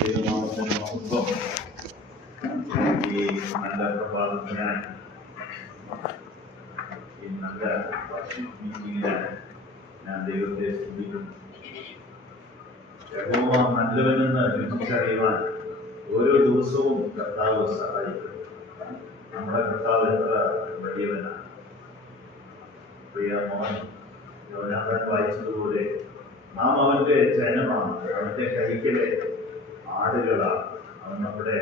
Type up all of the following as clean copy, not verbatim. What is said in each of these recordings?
ദൈവനാമത്തിന് മഹത്വം. ഈ നല്ല പ്രഭാതത്തിനായി, ഈ നല്ല മീറ്റിംഗിനായി ഞാൻ ദൈവത്തെ സ്തുതിക്കുന്നു. യഹോവ നല്ലവനെന്ന് രുചിച്ചറിയുവാൻ ഓരോ ദിവസവും കർത്താവ് സഹായിക്കും. നമ്മുടെ കർത്താവ് എത്ര വലിയവനാണ്. പ്രിയ മോൻ യോനാഥാൻ വായിച്ചതുപോലെ നാം അവന്റെ ജനമാണ്, അവന്റെ കൈക്കിലെ ആടുകളാണ്. അവൻ നമ്മുടെ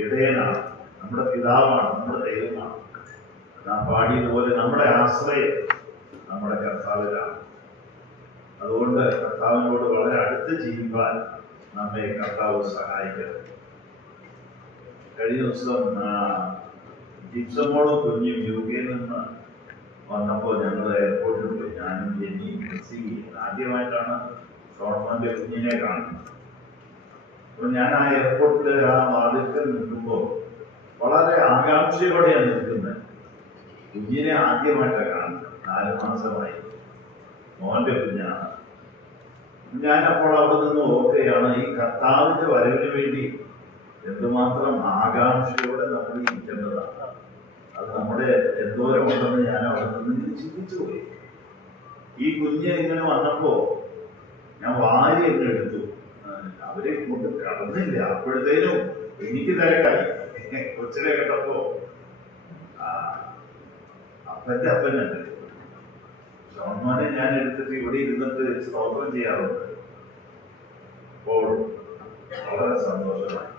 ഇടയനാണ്, നമ്മുടെ പിതാവാണ്, നമ്മുടെ ദൈവമാണ്. നാം പാടിയതുപോലെ നമ്മുടെ ആശ്രയം നമ്മുടെ കർത്താവിലാണ്. അതുകൊണ്ട് കർത്താവിനോട് വളരെ അടുത്ത് ജീവിക്കാൻ നമ്മെ കർത്താവ് സഹായിക്കണം. കഴിഞ്ഞ ദിവസം ജിപ്സമോളും കുഞ്ഞും UK നിന്ന് വന്നപ്പോൾ ഞങ്ങൾ എയർപോർട്ടിൽ പോയി. ഞാനും ജെന്നിയും റിസീവ് ചെയ്യുന്നത് ആദ്യമായിട്ടാണ് ഷോർട്ട്മാന്റെ കുഞ്ഞിനെ കാണുന്നത്. അപ്പോൾ ഞാൻ ആ എയർപോർട്ടിൽ ആ വാതിൽക്കൽ നിൽക്കുമ്പോൾ വളരെ ആകാംക്ഷയോടെയാണ് നിൽക്കുന്നത്. കുഞ്ഞിനെ ആദ്യമായിട്ടാണ് കാണുന്നത്. 4 മാസമായി, മോന്റെ കുഞ്ഞാണ്. ഞാനപ്പോൾ അവിടെ നിന്ന് ഓർക്കുകയാണ്, ഈ കർത്താവിന്റെ വരവിന് വേണ്ടി എന്തുമാത്രം ആകാംക്ഷയോടെ നമ്മൾ ഇരിക്കേണ്ടതാണ്. അത് നമ്മുടെ എന്തോരം ഉണ്ടെന്ന് ഞാൻ അവിടെ നിന്ന് ചിന്തിച്ചു പോയി. ഈ കുഞ്ഞ് ഇങ്ങനെ വന്നപ്പോ ഞാൻ വാരി എന്ന് എടുത്തു. അവരെ കൊണ്ട് കടന്നില്ല. അപ്പോഴത്തേനും എനിക്ക് തിരക്കായി. കൊച്ചിനെ കേട്ടപ്പോ അപ്പന്റെ അപ്പനുണ്ട്. ഷോൺമോനെ ഞാൻ എടുത്തിട്ട് ഇവിടെ ഇരുന്നിട്ട് സ്തോത്രം ചെയ്യാറുണ്ട്. അപ്പോൾ വളരെ സന്തോഷമായി.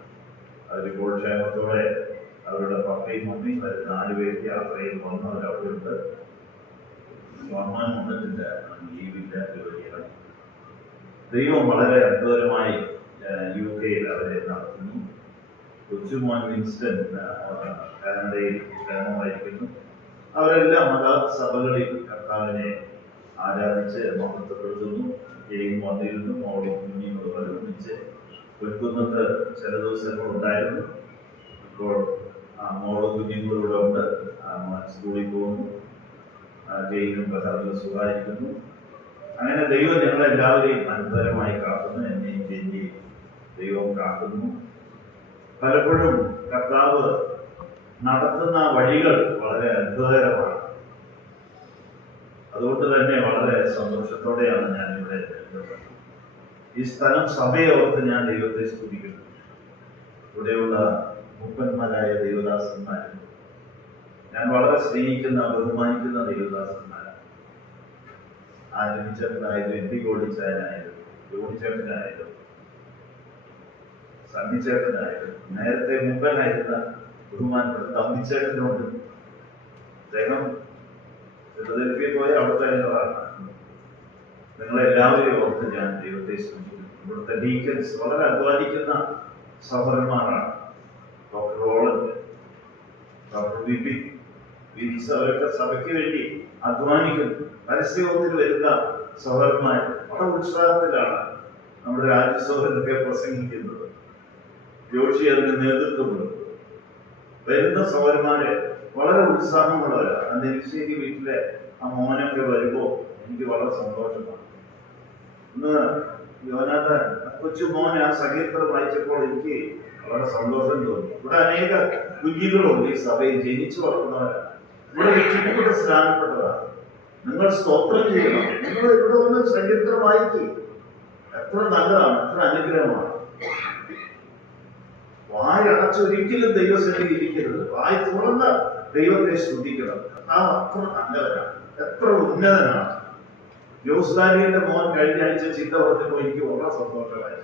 അവരിപ്പോൾ ക്ഷേമത്തോടെ അവരുടെ പപ്പയും മമ്മിയും 4 പേർക്ക് യാത്രയിൽ വന്നവരവിടെയുണ്ട്. ഷോൺമോൻ വന്നിട്ടില്ല, ലീവില്ല, ജോലിയാണ്. ദൈവം വളരെ അത്ഭുതകരമായി UK അവരെ നടത്തുന്നു. കൊച്ചുമോൻ വിൻസ്റ്റൺ കാനഡയിൽ ക്ഷേമമായിരിക്കുന്നു. അവരെല്ലാം അതാത് സഭകളിൽ കർത്താവിനെ ആരാധിച്ച് മഹത്വപ്പെടുത്തുന്നു. ജയിലും വന്നിരുന്നു. മോളും കുഞ്ഞുങ്ങളും ഒരുമിച്ച് ഒരുക്കുന്നത് ചില ദിവസങ്ങൾ ഉണ്ടായിരുന്നു. ഇപ്പോൾ മോളും കുഞ്ഞുങ്ങളും ഇവിടെ ഉണ്ട്. സ്കൂളിൽ പോകുന്നു. ജയിലും ബഹറിലും സുഖമായിരിക്കുന്നു. അങ്ങനെ ദൈവം ഞങ്ങളെല്ലാവരെയും അത്ഭുതകരമായി കാക്കുന്നു. എന്നെയും ജെന്നിയും ദൈവം കാക്കുന്നു. പലപ്പോഴും കർത്താവ് നടത്തുന്ന വഴികൾ വളരെ അത്ഭുതകരമാണ്. അതുകൊണ്ട് തന്നെ വളരെ സന്തോഷത്തോടെയാണ് ഞാൻ ഇവിടെ എത്തുന്നത്. ഈ സ്ഥലം സഭയെ ഓർത്ത് ഞാൻ ദൈവത്തെ സ്തുതിക്കുന്നു. ഇവിടെയുള്ള മൂപ്പന്മാരായ ദൈവദാസന്മാർ, ഞാൻ വളരെ സ്നേഹിക്കുന്ന ബഹുമാനിക്കുന്ന ദൈവദാസന്മാരാണ്. ആന്റണിച്ചേട്ടനായാലും എം പി ഗോളിച്ചായനായാലും ജോണിച്ചേട്ടനായാലും സണ്ണിച്ചേട്ടനായാലും നേരത്തെ മുമ്പനായിരുന്ന ബഹുമാനപ്പെട്ട തമ്മിച്ചേട്ടനുണ്ട്. അദ്ദേഹം ഫിലദൽഫിയ പോയ അവിടുത്തെ അംഗങ്ങളാണ്. നിങ്ങളെല്ലാവരെയും ഓർത്ത് ഞാൻ ദൈവത്തെ സ്തുതിക്കുന്നു. ഇവിടുത്തെ ഡീക്കൻസ് വളരെ അധ്വാനിക്കുന്ന സഹോദരന്മാരാണ്. Doctor Roland, doctor VP Vince, അവരൊക്കെ സഭയ്ക്ക് വേണ്ടി അധ്വാനിക്കുന്നു. പരസ്യത്തിൽ വരുന്ന സഹോദരന്മാർ വളരെ ഉത്സാഹത്തിലാണ് നമ്മുടെ രാജ്യസഭയിലൊക്കെ പ്രസംഗിക്കുന്നത്. ജോഷി അതിന് നേതൃത്വം കൊടുക്കും. വരുന്ന സഹോദരന്മാരെ വളരെ ഉത്സാഹമുള്ളവരാണ്. ആ നെൽശ്ശേരി വീട്ടിലെ ആ മോനൊക്കെ വരുമ്പോൾ എനിക്ക് വളരെ സന്തോഷമാണ്. ഇന്ന് യോനാഥാൻ കൊച്ചു മോൻ ആ സങ്കീർത്തനം വായിച്ചപ്പോൾ എനിക്ക് വളരെ സന്തോഷം തോന്നി. ഇവിടെ അനേക കുഞ്ഞുങ്ങളുണ്ട് ഈ സഭയിൽ ജനിച്ചു വളർന്നവരാണ്. ഇവിടെ രക്ഷിക്കപ്പെട്ട സ്നാനപ്പെട്ടതാണ്. നിങ്ങൾ സ്തോത്രം ചെയ്യണം. നിങ്ങൾ ഇവിടെ വന്ന് സങ്കീർത്തനം വായിക്കും. എത്ര നല്ലതാണ്, എത്ര അനുഗ്രഹമാണ്. വായ അടച്ചൊരിക്കലും ദൈവസന്നിധിയിൽ ഇരിക്കരുത്. വായ തുറന്ന് ദൈവത്തെ സ്തുതിക്കണം. അത്ര നല്ലവനാണ്, എത്ര ഉന്നതനാണ്. ജോസ്ലാലിയുടെ മോൻ കഴിഞ്ഞ ആഴ്ച ചിന്ത പറഞ്ഞപ്പോൾ എനിക്ക് വളരെ സന്തോഷമായി.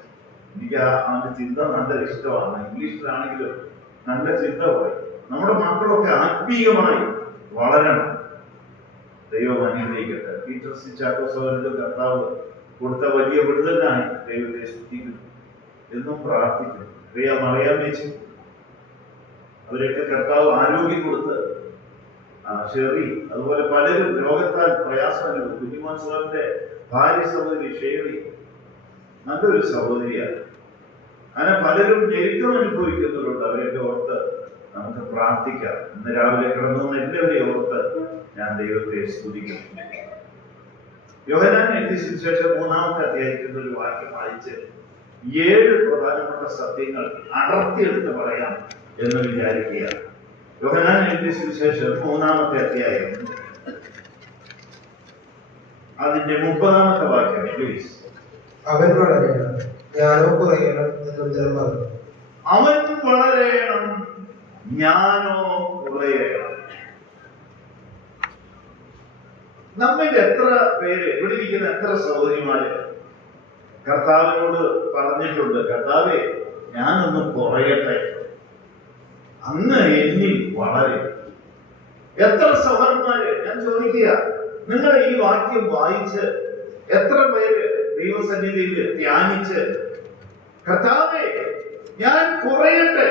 എനിക്ക് അവന്റെ ചിന്ത നല്ല ഇഷ്ടമാണ്. ഇംഗ്ലീഷിലാണെങ്കിലും നല്ല ചിന്ത പോയി. നമ്മുടെ മക്കളൊക്കെ ആത്മീയമായി വളരണം. ദൈവം അനുഗ്രഹിക്കട്ടെ. പീറ്റർ സി ചാക്കോസവരുടെ കർത്താവ് കൊടുത്ത വലിയ വിടുതലിനായി ദൈവത്തെ സ്തുതിക്കുന്നു, എന്നും പ്രാർത്ഥിക്കുന്നു. പ്രിയ മറിയാമ്മേച്ചി, അവരൊക്കെ കർത്താവ് ആരോഗ്യം കൊടുത്ത്, ഷെറി, അതുപോലെ പലരും രോഗത്താൽ പ്രയാസം അനുഭവിക്കും. കുഞ്ഞുമോൻ സാറിന്റെ ഭാര്യ സഹോദരി ഷെറി നല്ലൊരു സഹോദരിയാണ്. അങ്ങനെ പലരും ഞെരുക്കം അനുഭവിക്കുന്നവരുണ്ട്. അവരെയൊക്കെ ഓർത്ത് നമുക്ക് പ്രാർത്ഥിക്കാം. ഇന്ന് രാവിലെ കിടന്നു എല്ലാവരെയും ഓർത്ത് ഞാൻ ദൈവത്തെ സ്തുതിക്കുന്നു. യോഹന്നാൻ എഴുതിയ സുവിശേഷം 3-ാമത്തെ അധ്യായത്തിൽ ഒരു വാക്യം വായിച്ച് 7 പ്രധാനപ്പെട്ട സത്യങ്ങൾ അടർത്തിയെടുത്ത് പറയാം എന്ന് വിചാരിക്കുക. യോഹന്നാൻ എഴുതിയ സുവിശേഷം 3-ാമത്തെ അധ്യായം അതിന്റെ 30-ാമത്തെ വാക്യം പ്ലീസ്. അവൻ വളരണം, ഞാനോ കുറയണം എന്നുത്തരം പറഞ്ഞു. അവൻ വളരണം, ഞാനോ കുറയണം. നമ്മിൽ എത്ര പേര്, ഇവിടെ ഇരിക്കുന്ന എത്ര സഹോദരിമാര് കർത്താവിനോട് പറഞ്ഞിട്ടുണ്ട്, കർത്താവേ ഞാനൊന്ന് കുറയട്ടെ, അങ്ങ് എന്നിൽ വളരും? എത്ര സഹോദരന്മാര്, ഞാൻ ചോദിക്കുക, നിങ്ങൾ ഈ വാക്യം വായിച്ച് എത്ര പേര് ദൈവസന്നിധിയിൽ ധ്യാനിച്ച് കർത്താവേ ഞാൻ കുറയട്ടെ,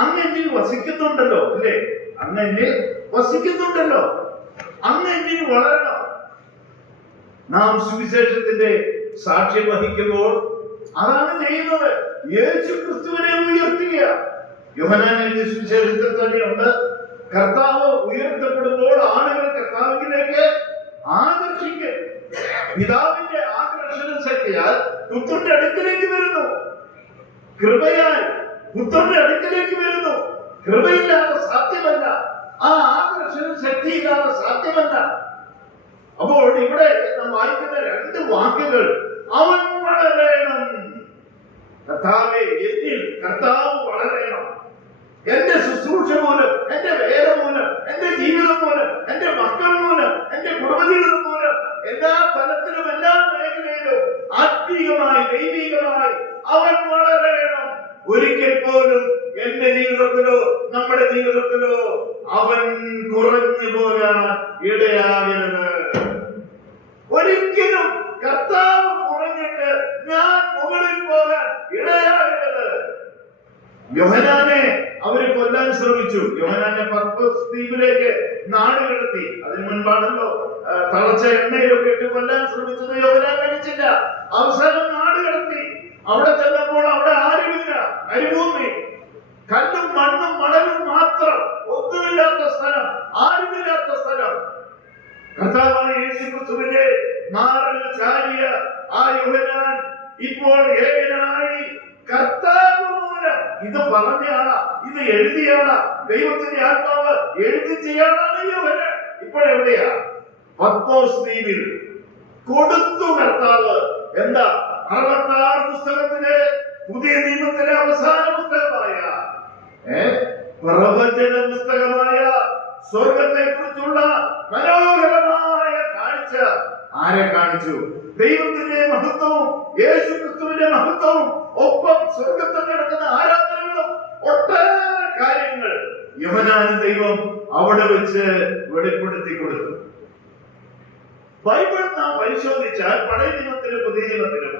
അങ്ങ് എന്നിൽ വസിക്കുന്നുണ്ടല്ലോ, അല്ലേ? അങ്ങ് എന്നിൽ വസിക്കുന്നുണ്ടല്ലോ, അങ്ങ് എന്നിൽ വളരണം. നാം സുവിശേഷത്തിന്റെ സാക്ഷ്യം വഹിക്കുമ്പോൾ അതാണ് ചെയ്യുന്നത്. യേശു ക്രിസ്തുവിനെ ഉയർത്തുക. യോഹന്നാൻ എഴുതിയ സുവിശേഷത്തിൽ തന്നെയുണ്ട്, കർത്താവ് ഉയർത്തപ്പെടുമ്പോൾ ആളുകൾ കർത്താവിലേക്ക് ആകർഷിക്കും. പിതാവിന്റെ ആകർഷണ ശക്തിയാൽ പുത്രന്റെ അടുക്കിലേക്ക് വരുന്നു, കൃപയാൽ പുത്രന്റെ അടുക്കിലേക്ക് വരുന്നു. കൃപയില്ലാതെ സാധ്യമല്ല, ആ ആകർഷണ ശക്തിയില്ലാതെ സാധ്യമല്ല. അപ്പോൾ ഇവിടെ നാം വായിക്കുന്ന 2 വാക്കുകൾ, അവൻ വളരണം. കർത്താവേ എന്നിൽ കർത്താവ് വളരണം. എന്റെ ശുശ്രൂഷ മൂലം, എന്റെ വേല മൂലം, എന്റെ ജീവിതം മൂലം, എന്റെ മക്കൾ മൂലം, എന്റെ കുടുംബജീവിതം മൂലം, എല്ലാ തലത്തിലും എല്ലാ മേഖലയിലും ആത്മീയമായി ദൈവികമായി അവൻ വളരണം. ഒരിക്കൽ പോലും എന്റെ ജീവിതത്തിലോ നമ്മുടെ ജീവിതത്തിലോ അവൻ കുറഞ്ഞു പോകാൻ ഇടയാകരുത്. ഒരിക്കലും കർത്താവ് കുറഞ്ഞിട്ട് ഞാൻ മുകളിൽ പോകാൻ ഇടയാകരുത്. യോഹന്നാനെ അവര് കൊല്ലാൻ ശ്രമിച്ചു. യോഹന്നാനെ പത്മോസ് ദ്വീപിലേക്ക് നാട് കടത്തി. അതിന് മുൻപാണല്ലോ തളച്ച എണ്ണയിലൊക്കെ ഇട്ട് കൊല്ലാൻ ശ്രമിച്ചത്. യോഹന്നാൻ കഴിച്ചില്ല. അവസാനം നാട് കടത്തി. അവിടെ ചെന്നപ്പോൾ അവിടെ ആരുമില്ല, മരുഭൂമി, കല്ലും മണ്ണും മണലും മാത്രം, ഒന്നുമില്ലാത്ത സ്ഥലം, ആരുമില്ലാത്ത സ്ഥലം. കർത്താവായ യേശു ക്രിസ്തുവിന്റെ മാറിൽ ചാരിയ ആ യോഹന്നാൻ ഇപ്പോൾ ഏകനായി കർത്താവ് മൂലം, ഇത് പറഞ്ഞാണ്, ഇത് എഴുതിയാണ്, ദൈവത്തിന്റെ ആത്മാവ് എഴുതിച്ചയാളാണ് യോഹന്നാൻ. ഇപ്പോഴെവിടെയാ? പത്മോസ് ദ്വീപിൽ കൊടുത്തു കർത്താവ്. എന്താ? 66 പുസ്തകത്തിലെ പുതിയ നിയമത്തിലെ അവസാന പുസ്തകമായ പ്രവചന പുസ്തകമായ സ്വർഗത്തെ കുറിച്ചുള്ള മനോഹരമായ കാഴ്ച ആരെ കാണിച്ചു? ദൈവത്തിന്റെ മഹത്വവും യേശു ക്രിസ്തുവിന്റെ മഹത്വവും ഒപ്പം സ്വർഗത്തിൽ നടക്കുന്ന ആരാധനകളും ഒട്ടേറെ കാര്യങ്ങൾ യോഹന്നാന് ദൈവം അവിടെ വെച്ച് വെളിപ്പെടുത്തി കൊടുത്തു. ബൈബിൾ നാം പരിശോധിച്ചാൽ പഴയ നിയമത്തിലും പുതിയ നിയമത്തിലും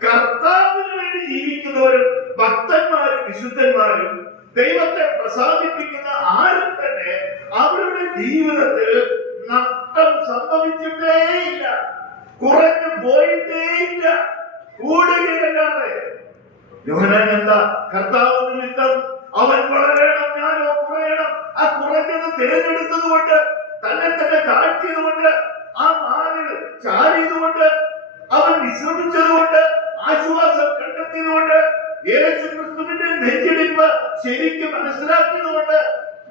കർത്താവിന് വേണ്ടി ജീവിക്കുന്നവരും ഭക്തന്മാരും വിശുദ്ധന്മാരും ദൈവത്തെ പ്രസാദിപ്പിക്കുന്ന ആരും തന്നെ അവരുടെ ജീവിതത്തിൽ നഷ്ടം സംഭവിച്ചിട്ടേയില്ല, കുറഞ്ഞു പോയിട്ടേയില്ല, കൂടുകയല്ലാതെ. യോഹന്നാൻ എന്താ? കർത്താവ് നിമിത്തം അവൻ വളരണം, ഞാനോ കുറയണം. ആ കുറഞ്ഞത് തിരഞ്ഞെടുത്തത് കൊണ്ട്, തന്നെ താഴ്ത്തിയത് കൊണ്ട്, ആ മാറിൽ ചാരിയതുകൊണ്ട്, അവൻ വിശ്രമിച്ചതുകൊണ്ട്, ആശ്വാസം കണ്ടെത്തിയതുകൊണ്ട്, യേശു ക്രിസ്തുവിന്റെ നെഞ്ചിടിപ്പ് ശരിക്കും മനസ്സിലാക്കിയതുകൊണ്ട്,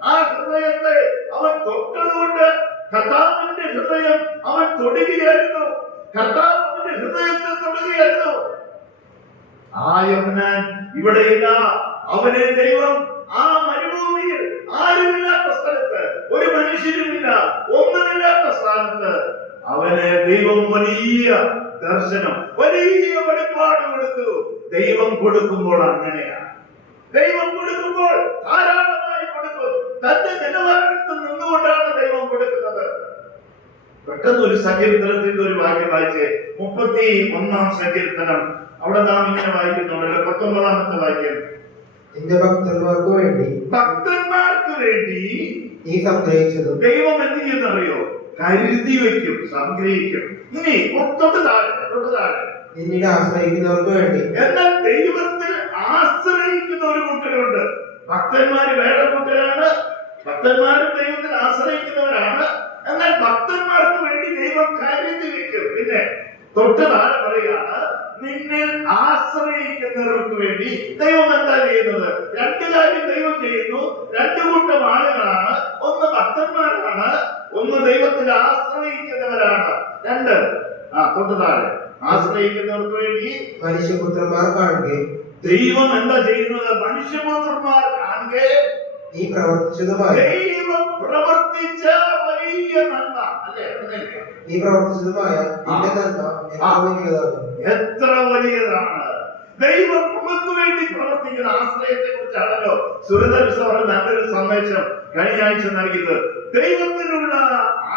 ആ ഹൃദയത്തെ അവൻ തൊട്ടതുകൊണ്ട്, കർത്താവിന്റെ ഹൃദയം അവൻ തൊടുകയായിരുന്നു. കർത്താവ് അവന്റെ ഹൃദയത്തെ തൊടുകയായിരുന്നു. ആ യോഹന്നാൻ ഇവിടെയില്ല. അവനെ ദൈവം ആ മരുഭൂമിയിൽ ആരുമില്ലാത്ത സ്ഥലത്ത്, ഒരു മനുഷ്യരുമില്ല, ഒന്നുമില്ലാത്ത സ്ഥാനത്ത് അവന് ദൈവം വലിയ ദർശനം, വലിയ വെളിപ്പാട് കൊടുത്തു. ദൈവം കൊടുക്കുമ്പോൾ അങ്ങനെയാണ്. ദൈവം കൊടുക്കുമ്പോൾ ധാരാളമായി കൊടുക്കും. തന്റെ നിലവാരത്തിൽ നിന്നുകൊണ്ടാണ് ദൈവം കൊടുക്കുന്നത്. പെട്ടെന്ന് ഒരു സങ്കീർത്തനത്തിന്റെ ഒരു വാക്യം വായിച്ച് 31-ാം സങ്കീർത്തനം, അവിടെ നാം ഇങ്ങനെ വായിക്കുന്നുണ്ടല്ലോ, 19-ാമത്തെ വാക്യം. എന്റെ ഭക്തന്മാർക്ക് വേണ്ടി നീ സംഗ്രഹിച്ചത് ദൈവം എന്ത് ചെയ്യുന്നറിയോ? കരുതി വെക്കും, സംഗ്രഹിക്കും. ഇനി തൊട്ട് താഴെ നിന്നിൽ ആശ്രയിക്കുന്നവർക്ക് വേണ്ടി. എന്നാൽ ദൈവത്തിൽ ആശ്രയിക്കുന്ന ഒരു കൂട്ടരുണ്ട്. ഭക്തന്മാര് വേറെ കൂട്ടരാണ്. ഭക്തന്മാരും ദൈവത്തിൽ ആശ്രയിക്കുന്നവരാണ്. എന്നാൽ ഭക്തന്മാർക്ക് വേണ്ടി ദൈവം കരുതി വെക്കും. പിന്നെ തൊട്ട് താഴെ പറയുകയാണ്, നിന്നിൽ ആശ്രയിക്കുന്നവർക്ക് വേണ്ടി ദൈവം എന്താ ചെയ്യുന്നത്? രണ്ട് കാര്യം ദൈവം ചെയ്യുന്നു. രണ്ടു കൂട്ടം ആളുകളാണ്. ഒന്ന് ഭക്തന്മാരാണ്, ഒന്ന് ദൈവത്തിൽ ആശ്രയിക്കുന്നവരാണ്. രണ്ട് തൊട്ട് താഴെ ആശ്രയിക്കുന്നവർക്ക് വേണ്ടി മനുഷ്യപുത്രന്മാർ കാണുകയും ദൈവം എന്താ ചെയ്യുന്നത്? മനുഷ്യപുത്രന്മാർ കാണുക നീ പ്രവർത്തിച്ചതുമായ ദൈവം പ്രവർത്തിച്ച വലിയ നന്മ അല്ലേ? നീ പ്രവർത്തിച്ചതുമായ നിന്റെ നന്മ എത്ര വലിയതാണ്! ദൈവം നമുക്ക് വേണ്ടി പ്രവർത്തിക്കുന്ന ആശ്രയത്തെ കുറിച്ചാണല്ലോ സുരദർശ നല്ലൊരു സന്ദേശം കഴിഞ്ഞ ആഴ്ച നൽകിയത്. ദൈവത്തിനുള്ള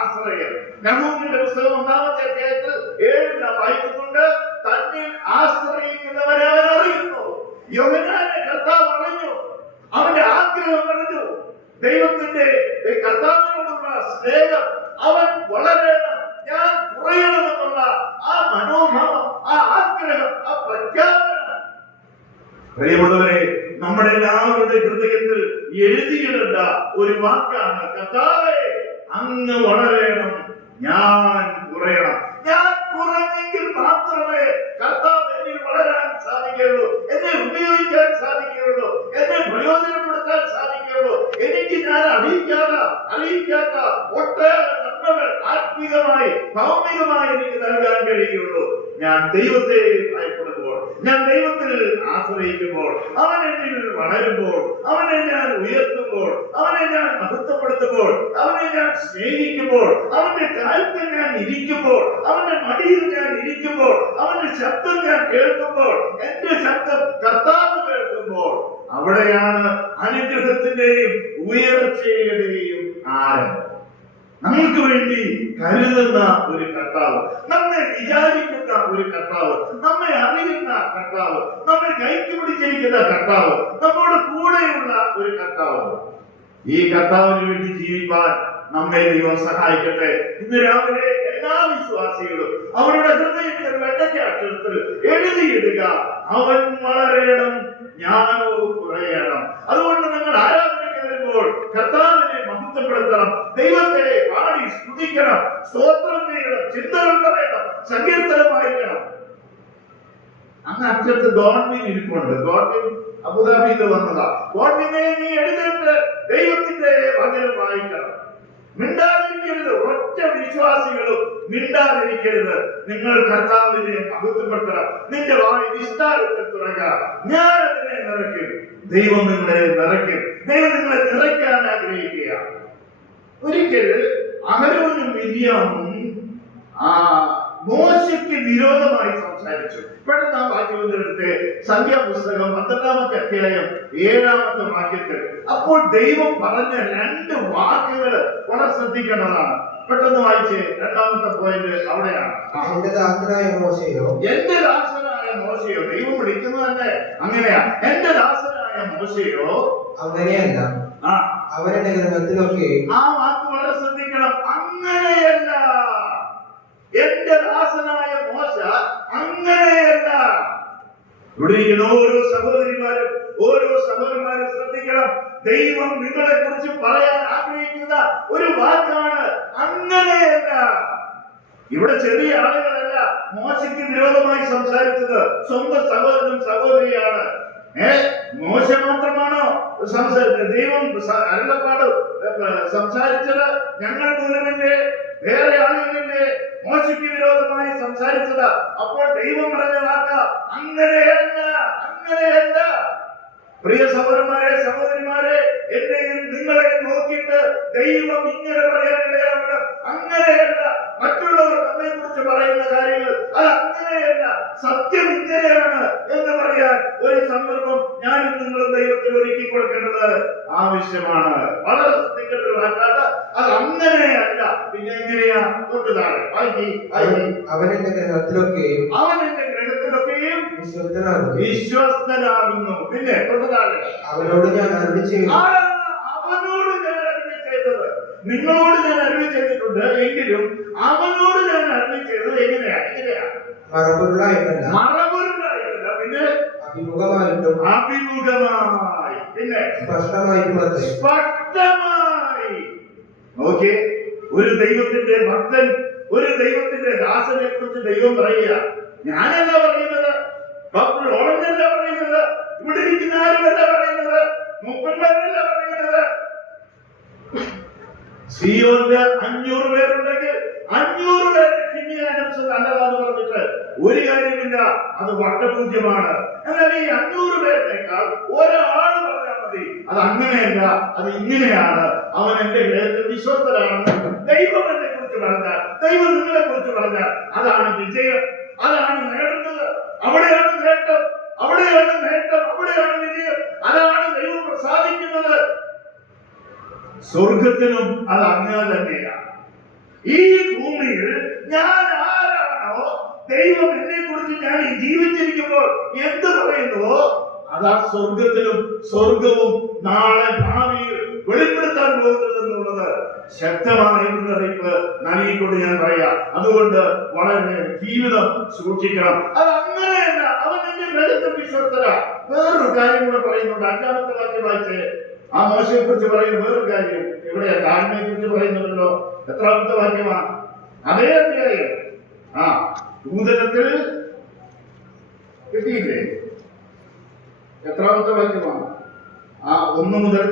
ആശ്രയം. നഹൂമിന്റെ പുസ്തകം 1-ാമത്തെ അധ്യായത്തിൽ 7 വായിക്കുന്നുണ്ട്. തന്നിൽ ആശ്രയിക്കുന്നവരെ അവൻ അറിയുന്നു. യോഹന്നാനെ കർത്താവ് അറിഞ്ഞു. അവന്റെ ആഗ്രഹം അറിഞ്ഞു. ദൈവത്തിന്റെ കർത്താവിനോടുള്ള സ്നേഹം അവൻ വളരണം, ഞാൻ കുറയണമെന്നുള്ള ആ മനോഭാവം, ആ ആഗ്രഹം, ആ പ്രഖ്യാപനം. പ്രിയമുള്ളവരെ, നമ്മുടെ എല്ലാവരുടെ ഹൃദയത്തിൽ എഴുതിയിടേണ്ട ഒരു വാക്കാണ് കർത്താവേ അങ്ങ് വളരണം, ഞാൻ കുറയണം. ഞാൻ കുറഞ്ഞെങ്കിൽ മാത്രമേ കർത്താവ് എന്നിൽ വളരാൻ സാധിക്കുകയുള്ളൂ, എന്നെ ഉപയോഗിക്കാൻ സാധിക്കുകയുള്ളൂ, എന്നെ പ്രയോജനപ്പെടുത്താൻ സാധിക്കുകയുള്ളൂ. എനിക്ക് ഞാൻ അറിയിക്കാത്ത ഒട്ടേറെ നന്മകൾ ആത്മീകമായി ഭൗമികമായി എനിക്ക് നൽകാൻ കഴിയുള്ളൂ. ഞാൻ ദൈവത്തെ ഭയപ്പെടുമ്പോൾ, ഞാൻ ദൈവത്തിൽ ആശ്രയിക്കുമ്പോൾ, അവൻ എന്നിൽ വളരുമ്പോൾ, അവനെ ഞാൻ ഉയർത്തുമ്പോൾ, അവനെ ഞാൻ മഹത്വപ്പെടുത്തുമ്പോൾ, അവനെ ഞാൻ സ്നേഹിക്കുമ്പോൾ, അവന്റെ കാലത്തിൽ ഞാൻ ഇരിക്കുമ്പോൾ, അവന്റെ മടിയിൽ ഞാൻ ഇരിക്കുമ്പോൾ, അവന്റെ ശബ്ദം ഞാൻ കേൾക്കുമ്പോൾ, എന്റെ ശബ്ദം കർത്താവ് കേൾക്കുമ്പോൾ, അവിടെയാണ് അനുഗ്രഹത്തിന്റെയും ഉയർച്ചയുടെയും ആരംഭം. നമുക്ക് വേണ്ടി കരുതുന്ന ഒരു കർത്താവ്, നമ്മെ വിചാരിക്കുന്ന ഒരു കർത്താവ്, നമ്മെ അറിയുന്ന കർത്താവ്, നമ്മെ കൈക്ക് പിടിച്ചിരിക്കുന്ന കർത്താവ്, നമ്മോട് കൂടെയുള്ള ഒരു കർത്താവ്. ഈ കർത്താവിന് വേണ്ടി ജീവിക്കാൻ നമ്മെ ദൈവം സഹായിക്കട്ടെ. ഇന്ന് രാവിലെ എല്ലാ വിശ്വാസികളും അവരുടെ ഹൃദയത്തിൽ വെണ്ടയ്ക്ക അക്ഷരത്തിൽ എഴുതിയിടുക, അവൻ വളരണം, ഞാനോ കുറയണം. അതുകൊണ്ട് നിങ്ങൾ ആരാധനയ്ക്ക് വരുമ്പോൾ കർത്താവിനെ മഹത്വപ്പെടുത്തണം, ദൈവത്തെ പാടി സ്തുതിക്കണം, സ്തോത്രം ചെയ്യണം, ചിന്തകൾ പറയണം, സങ്കീർത്തനം വായിക്കണം. അങ്ങ് അറ്റത്ത് ഗോഡ്വിൻ ഇരിപ്പുണ്ട്. ഗോഡ്വിൻ അബുദാബിയിൽ വന്നതാ. ഗോഡ്വിനെ നീ എഴുന്നേറ്റ് ദൈവത്തിന്റെ വചനം വായിക്കണം. മിണ്ടാതിരിക്കരുത്. ഒറ്റ വിശ്വാസികളും മിണ്ടാതിരിക്കരുത്. നിങ്ങൾ കർത്താവിനെ മഹത്വപ്പെടുത്തണം. നിന്റെ വായി വിസ്താരത്തിൽ തുടങ്ങുക. ഞാൻ അതിനെ നിറയ്ക്കും. ദൈവം നിങ്ങളെ നിറയ്ക്കും. ദൈവം നിങ്ങളെ നിറയ്ക്കാൻ ആഗ്രഹിക്കുക. ഒരിക്കൽ അഹരോനും മിര്യാമും മോശയ്ക്ക് വിരോധമായി സംസാരിച്ചു. പെട്ടെന്ന് ആ വാക്യത്തിലെടുത്ത് സംഖ്യാപുസ്തകം 12-ാമത്തെ അധ്യായം 7-ാമത്തെ വാക്യത്തിൽ. അപ്പോൾ ദൈവം പറഞ്ഞ 2 വാക്കുകൾ വളരെ ശ്രദ്ധിക്കേണ്ടതാണ്. പെട്ടെന്ന് വായിച്ച് 2-ാമത്തെ പോയിന്റ് അവിടെയാണ്. എന്റെ ദാസനായ മോശയോ, എന്റെ ദാസനായ മോശയോ. ദൈവം വിളിക്കുന്നത് തന്നെ അങ്ങനെയാ. എന്റെ ദാസനായ മോശയോ. അങ്ങനെയല്ല, അവരുടെ ഗ്രഹത്തിലൊക്കെ. ആ വാക്ക് വളരെ ശ്രദ്ധിക്കണം. അങ്ങനെയല്ല, എന്റെ ദാസനായ മോശ അങ്ങനെയല്ല. ഇവിടെ ഇരിക്കുന്ന ഓരോ സഹോദരിമാരും ഓരോ സഹോദരന്മാരും ശ്രദ്ധിക്കണം. ദൈവം നിങ്ങളെ കുറിച്ച് പറയാൻ ആഗ്രഹിക്കുന്ന ഒരു വാക്കാണ് അങ്ങനെയല്ല. ഇവിടെ ചെറിയ ആളുകളല്ല മോശയ്ക്ക് വിരോധമായി സംസാരിച്ചത്. സ്വന്തം സഹോദരനും സഹോദരിയാണ്. മോശ മാത്രമാണോ സംസാരിച്ചത്? ദൈവം അരുളപ്പാട് സംസാരിച്ചത് ഞങ്ങൾ മൂലമില്ലേ? വേറെ ആളുകളില്ലേ മോശയ്ക്ക് വിരോധമായി സംസാരിച്ചത്? അപ്പോൾ ദൈവം പറഞ്ഞ വാക്ക അങ്ങനെയല്ല, അങ്ങനെയല്ല. പ്രിയ സഹോദരന്മാരെ, സഹോദരിമാരെ, എന്നെയും നിങ്ങളെയും നോക്കിയിട്ട് ദൈവം ഇങ്ങനെ പറയാനിടയാവണം. അങ്ങനെയല്ല. മറ്റുള്ളവർ നമ്മെ കുറിച്ച് പറയുന്ന കാര്യങ്ങൾ അത് അങ്ങനെയല്ല, സത്യം ഇങ്ങനെയാണ് എന്ന് പറയാൻ ഒരു സന്ദർഭം ഞാനും നിങ്ങളും ദൈവത്തിൽ ഒരുക്കി കൊടുക്കേണ്ടത് ആവശ്യമാണ്. വളരെ ശ്രദ്ധിക്കേണ്ട ഒരു വാക്കാണ്. അത് അങ്ങനെയല്ല. പിന്നെ എങ്ങനെയാ? തൊട്ടുതാഴെ അവനെന്റെ ഗ്രഹത്തിലൊക്കെയും വിശ്വസ്തനാകുന്നു. പിന്നെ തൊട്ടുതാഴെ അവനോട് ഞാൻ അരുളി ചെയ്യുന്നു. അവനോട് ഞാൻ അരുളി ചെയ്തത്. നിങ്ങളോട് ഞാൻ അരുളി ചെയ്തിട്ടുണ്ട്, എങ്കിലും അവനോട് ഞാൻ അരുളി ചെയ്തത് എങ്ങനെയാ? മറപൊരുളായിട്ടല്ല, പിന്നെ അഭിമുഖമായിട്ടും അഭിമുഖമായി, പിന്നെ സ്പഷ്ടമായിട്ടും. സ്പഷ്ടമായി. ഓക്കെ, ഒരു ദൈവത്തിന്റെ ഭക്തൻ, ഒരു ദൈവത്തിന്റെ ദാസനെ കുറിച്ച് ദൈവം പറയുക ഞാനല്ല പറയുന്നത്, ഡോക്ടർ ഓളനല്ല പറയുന്നത്, ഇവിടെ ഇരിക്കുന്ന ആരുമല്ല പറയുന്നത്, മൂപ്പന്മാരല്ല പറയുന്നത്. സിയോനില് 500 പേരുണ്ടെങ്കിൽ 500 പേരെ നല്ലതാന്ന് പറഞ്ഞിട്ട് ഒരു കാര്യമില്ല, അത് വട്ടപൂജ്യമാണ്. എന്നാൽ ഈ 500 പേരിനേക്കാൾ ഒരാൾ പറഞ്ഞാൽ മതി, അത് അങ്ങനെയല്ല, അത് ഇങ്ങനെയാണ്, അവൻ എന്റെ ഹൃദയത്തിൽ വിശ്വസ്തനാണെന്ന് ദൈവം എന്നെ കുറിച്ച് പറഞ്ഞാൽ, ദൈവം നിങ്ങളെ കുറിച്ച് പറഞ്ഞാൽ, അതാണ് വിജയം, അതാണ് നേടുന്നത്, അവിടെയാണ് നേട്ടം, അവിടെയാണ് നേട്ടം, അവിടെയാണ് വിജയം, അതാണ് ദൈവം പ്രസാദിക്കുന്നത്. സ്വർഗത്തിലും അത് അങ്ങനെ തന്നെയാണ്. ഈ ഭൂമിയിൽ ഞാൻ ആരാണോ, ദൈവം എന്നെ കുറിച്ച് ഞാൻ ജീവിച്ചിരിക്കുമ്പോൾ എന്ത് പറയുന്നുവോ, അതാ സ്വർഗത്തിലും സ്വർഗവും നാളെ ഭാവിയിൽ വെളിപ്പെടുത്താൻ പോകുന്നത് എന്നുള്ളത് ശക്തമായ മുന്നറിയിപ്പ് നൽകിക്കൊണ്ട് ഞാൻ പറയാം. അതുകൊണ്ട് വളരെ ജീവിതം സൂക്ഷിക്കണം. അത് അങ്ങനെയല്ല, അവൻ എന്റെ ഹൃദയത്തിൽ വിശ്വസ്തന. വേറൊരു കാര്യം കൂടെ പറയുന്നുണ്ട്. 5-ാമത്തെ വാക്യം വായിച്ച് ആ മോശയെ കുറിച്ച് പറയുന്ന വേറൊരു കാര്യം എവിടെയാ? താഴ്മയെ കുറിച്ച് പറയുന്നുണ്ടല്ലോ. എത്രാമത്തെ വാക്യമാണ്? അതേ അധ്യായം ഭൂതലത്തിൽ കിട്ടിയില്ലേ? എത്രാമത്തെ വാക്യമാണ്? 1 മുതൽ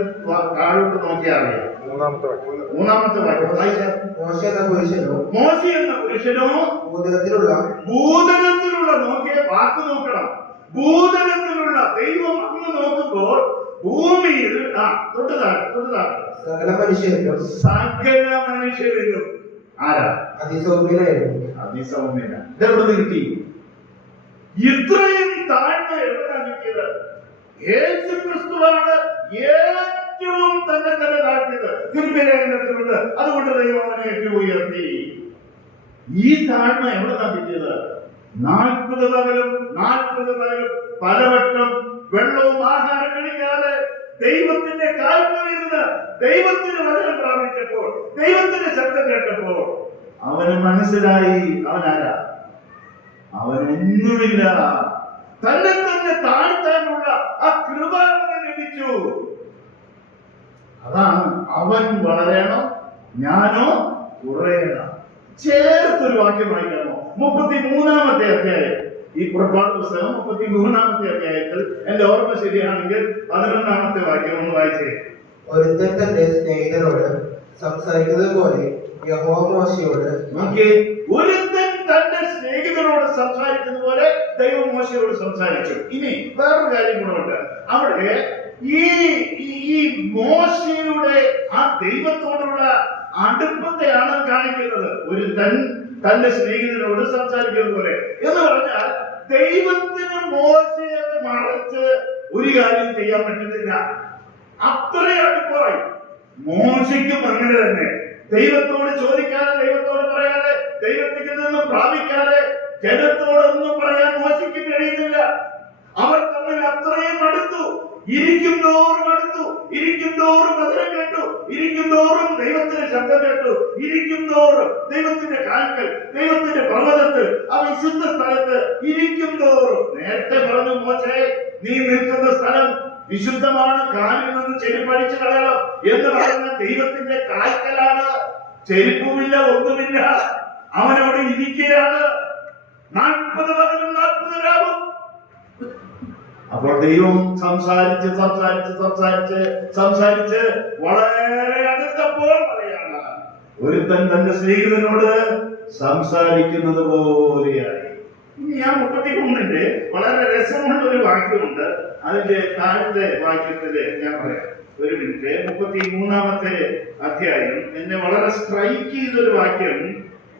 താഴോട്ട് നോക്കിയാൽ അറിയാം. 3-ാമത്തെ വാക്യം. മോശ എന്ന പുരുഷനോ ഭൂതലത്തിലുള്ള നോക്കിയ വാക്ക് നോക്കണം. ഭൂതലത്തിലുള്ള ദൈവം അങ്ങ് നോക്കുമ്പോൾ ഭൂമിയിൽ സകല മനുഷ്യരിലും ആരാ? അതിസൗമ്യന. ഇതെവിടെ കിട്ടി? ഇത്രയും താഴ്ന്ന എവിടെ കിട്ടിയത്? യേശു ക്രിസ്തുവാണ് ഏറ്റവും തന്നെ താഴ്ത്തിയത്. തിരുമേലേഖനത്തിലുണ്ട്. അതുകൊണ്ട് ദൈവം അവനെ ഏറ്റവും ഉയർത്തി. ഈ താഴ്മ എവിടെ കിട്ടിയത്? 40 പകലും പലവട്ടം വെള്ളവും ആഹാരം കഴിക്കാതെ ദൈവത്തിന്റെ കാൽക്കലിരുന്ന് ദൈവത്തിന് വചനം പ്രാപിച്ചപ്പോൾ, ദൈവത്തിന്റെ ശബ്ദം കേട്ടപ്പോൾ അവന് മനസ്സിലായി അവനാരാ? അവനൊന്നുമില്ല. തന്നെ താഴ്ത്താനുള്ള ആ കൃപ അവന് ലഭിച്ചു. അതാണ് അവൻ വളരണം, ഞാനോ കുറയണം. ചേർത്തൊരു വാക്യം വായിക്കാമോ? 33-ാമത്തെ അധ്യായം. ഈ പുറപ്പാട് പുസ്തകം 33-ാമത്തെ അധ്യായത്തിൽ എന്റെ ഓർമ്മ ശരിയാണെങ്കിൽ 11-ാമത്തെ വാക്യം ഒന്ന് വായിച്ചേ. ഒരുത്തൻ തന്റെ സ്നേഹിതനോട് സംസാരിക്കുന്നത് പോലെ യഹോവ മോശയോട്. ഒരുത്തൻ തന്റെ സ്നേഹിതനോട് സംസാരിക്കുന്ന പോലെ ദൈവം മോശയോട് സംസാരിച്ചു. ഇനി വേറൊരു കാര്യം കൂടെ ഉണ്ട്. അവിടെ ഈ മോശയുടെ ആ ദൈവത്തോടുള്ള അടുപ്പത്തെയാണ് കാണിക്കുന്നത്. ഒരുത്തൻ തന്റെ സ്നേഹിതനോട് സംസാരിക്കുന്നത് പോലെ എന്ന് പറഞ്ഞാൽ ദൈവത്തിന് മോശയെ മറച്ച് ഒരു കാര്യം ചെയ്യാൻ പറ്റുന്നില്ല. അത്രയും അടുപ്പമായി. മോശയ്ക്കും അങ്ങനെ തന്നെ. ദൈവത്തോട് ചോദിക്കാതെ, ദൈവത്തോട് പറയാതെ, ദൈവത്തിൽ നിന്നും പ്രാപിക്കാതെ ജനത്തോടൊന്നും പറയാൻ മോശയ്ക്ക് കഴിയുന്നില്ല. അവർ തമ്മിൽ അത്രയും അടുത്തു. ഇരിക്കും തോറും വചനം കേട്ടു, ഇരിക്കും തോറും ദൈവത്തിന്റെ ശബ്ദം കേട്ടു, ഇരിക്കും തോറും ദൈവത്തിന്റെ കാൽക്കൽ, ദൈവത്തിന്റെ പർവ്വതത്തിൽ, ആ വിശുദ്ധ സ്ഥലത്ത് ഇരിക്കും തോറും. നേരത്തെ പറഞ്ഞു, മോശേ നീ നിൽക്കുന്ന സ്ഥലം വിശുദ്ധമാണ്, കാലിൽ നിന്ന് ചെരുപ്പടിച്ചു കളയണം എന്ന് പറയുന്ന ദൈവത്തിന്റെ കാൽക്കലാണ്. ചെരുപ്പുമില്ല, ഒന്നുമില്ല. അവനോട് ഇരിക്കുകയാണ് 40 പകലും 40 രാവും. അപ്പോൾ ദൈവം സംസാരിച്ച് വളരെ അടുത്തപ്പോൾ പറയാണ്, ഒരുത്തൻ തന്റെ സ്നേഹിതനോട് സംസാരിക്കുന്നത് പോലെയായി. ഇനി ഞാൻ 33-ന്റെ വളരെ രസമുള്ള ഒരു വാക്യമുണ്ട്. അതിന്റെ താഴത്തെ വാക്യത്തില് ഞാൻ പറയാം. ഒരു മിനിറ്റ്. 33-ാമത്തെ അധ്യായം എന്നെ വളരെ സ്ട്രൈക്ക് ചെയ്തൊരു വാക്യം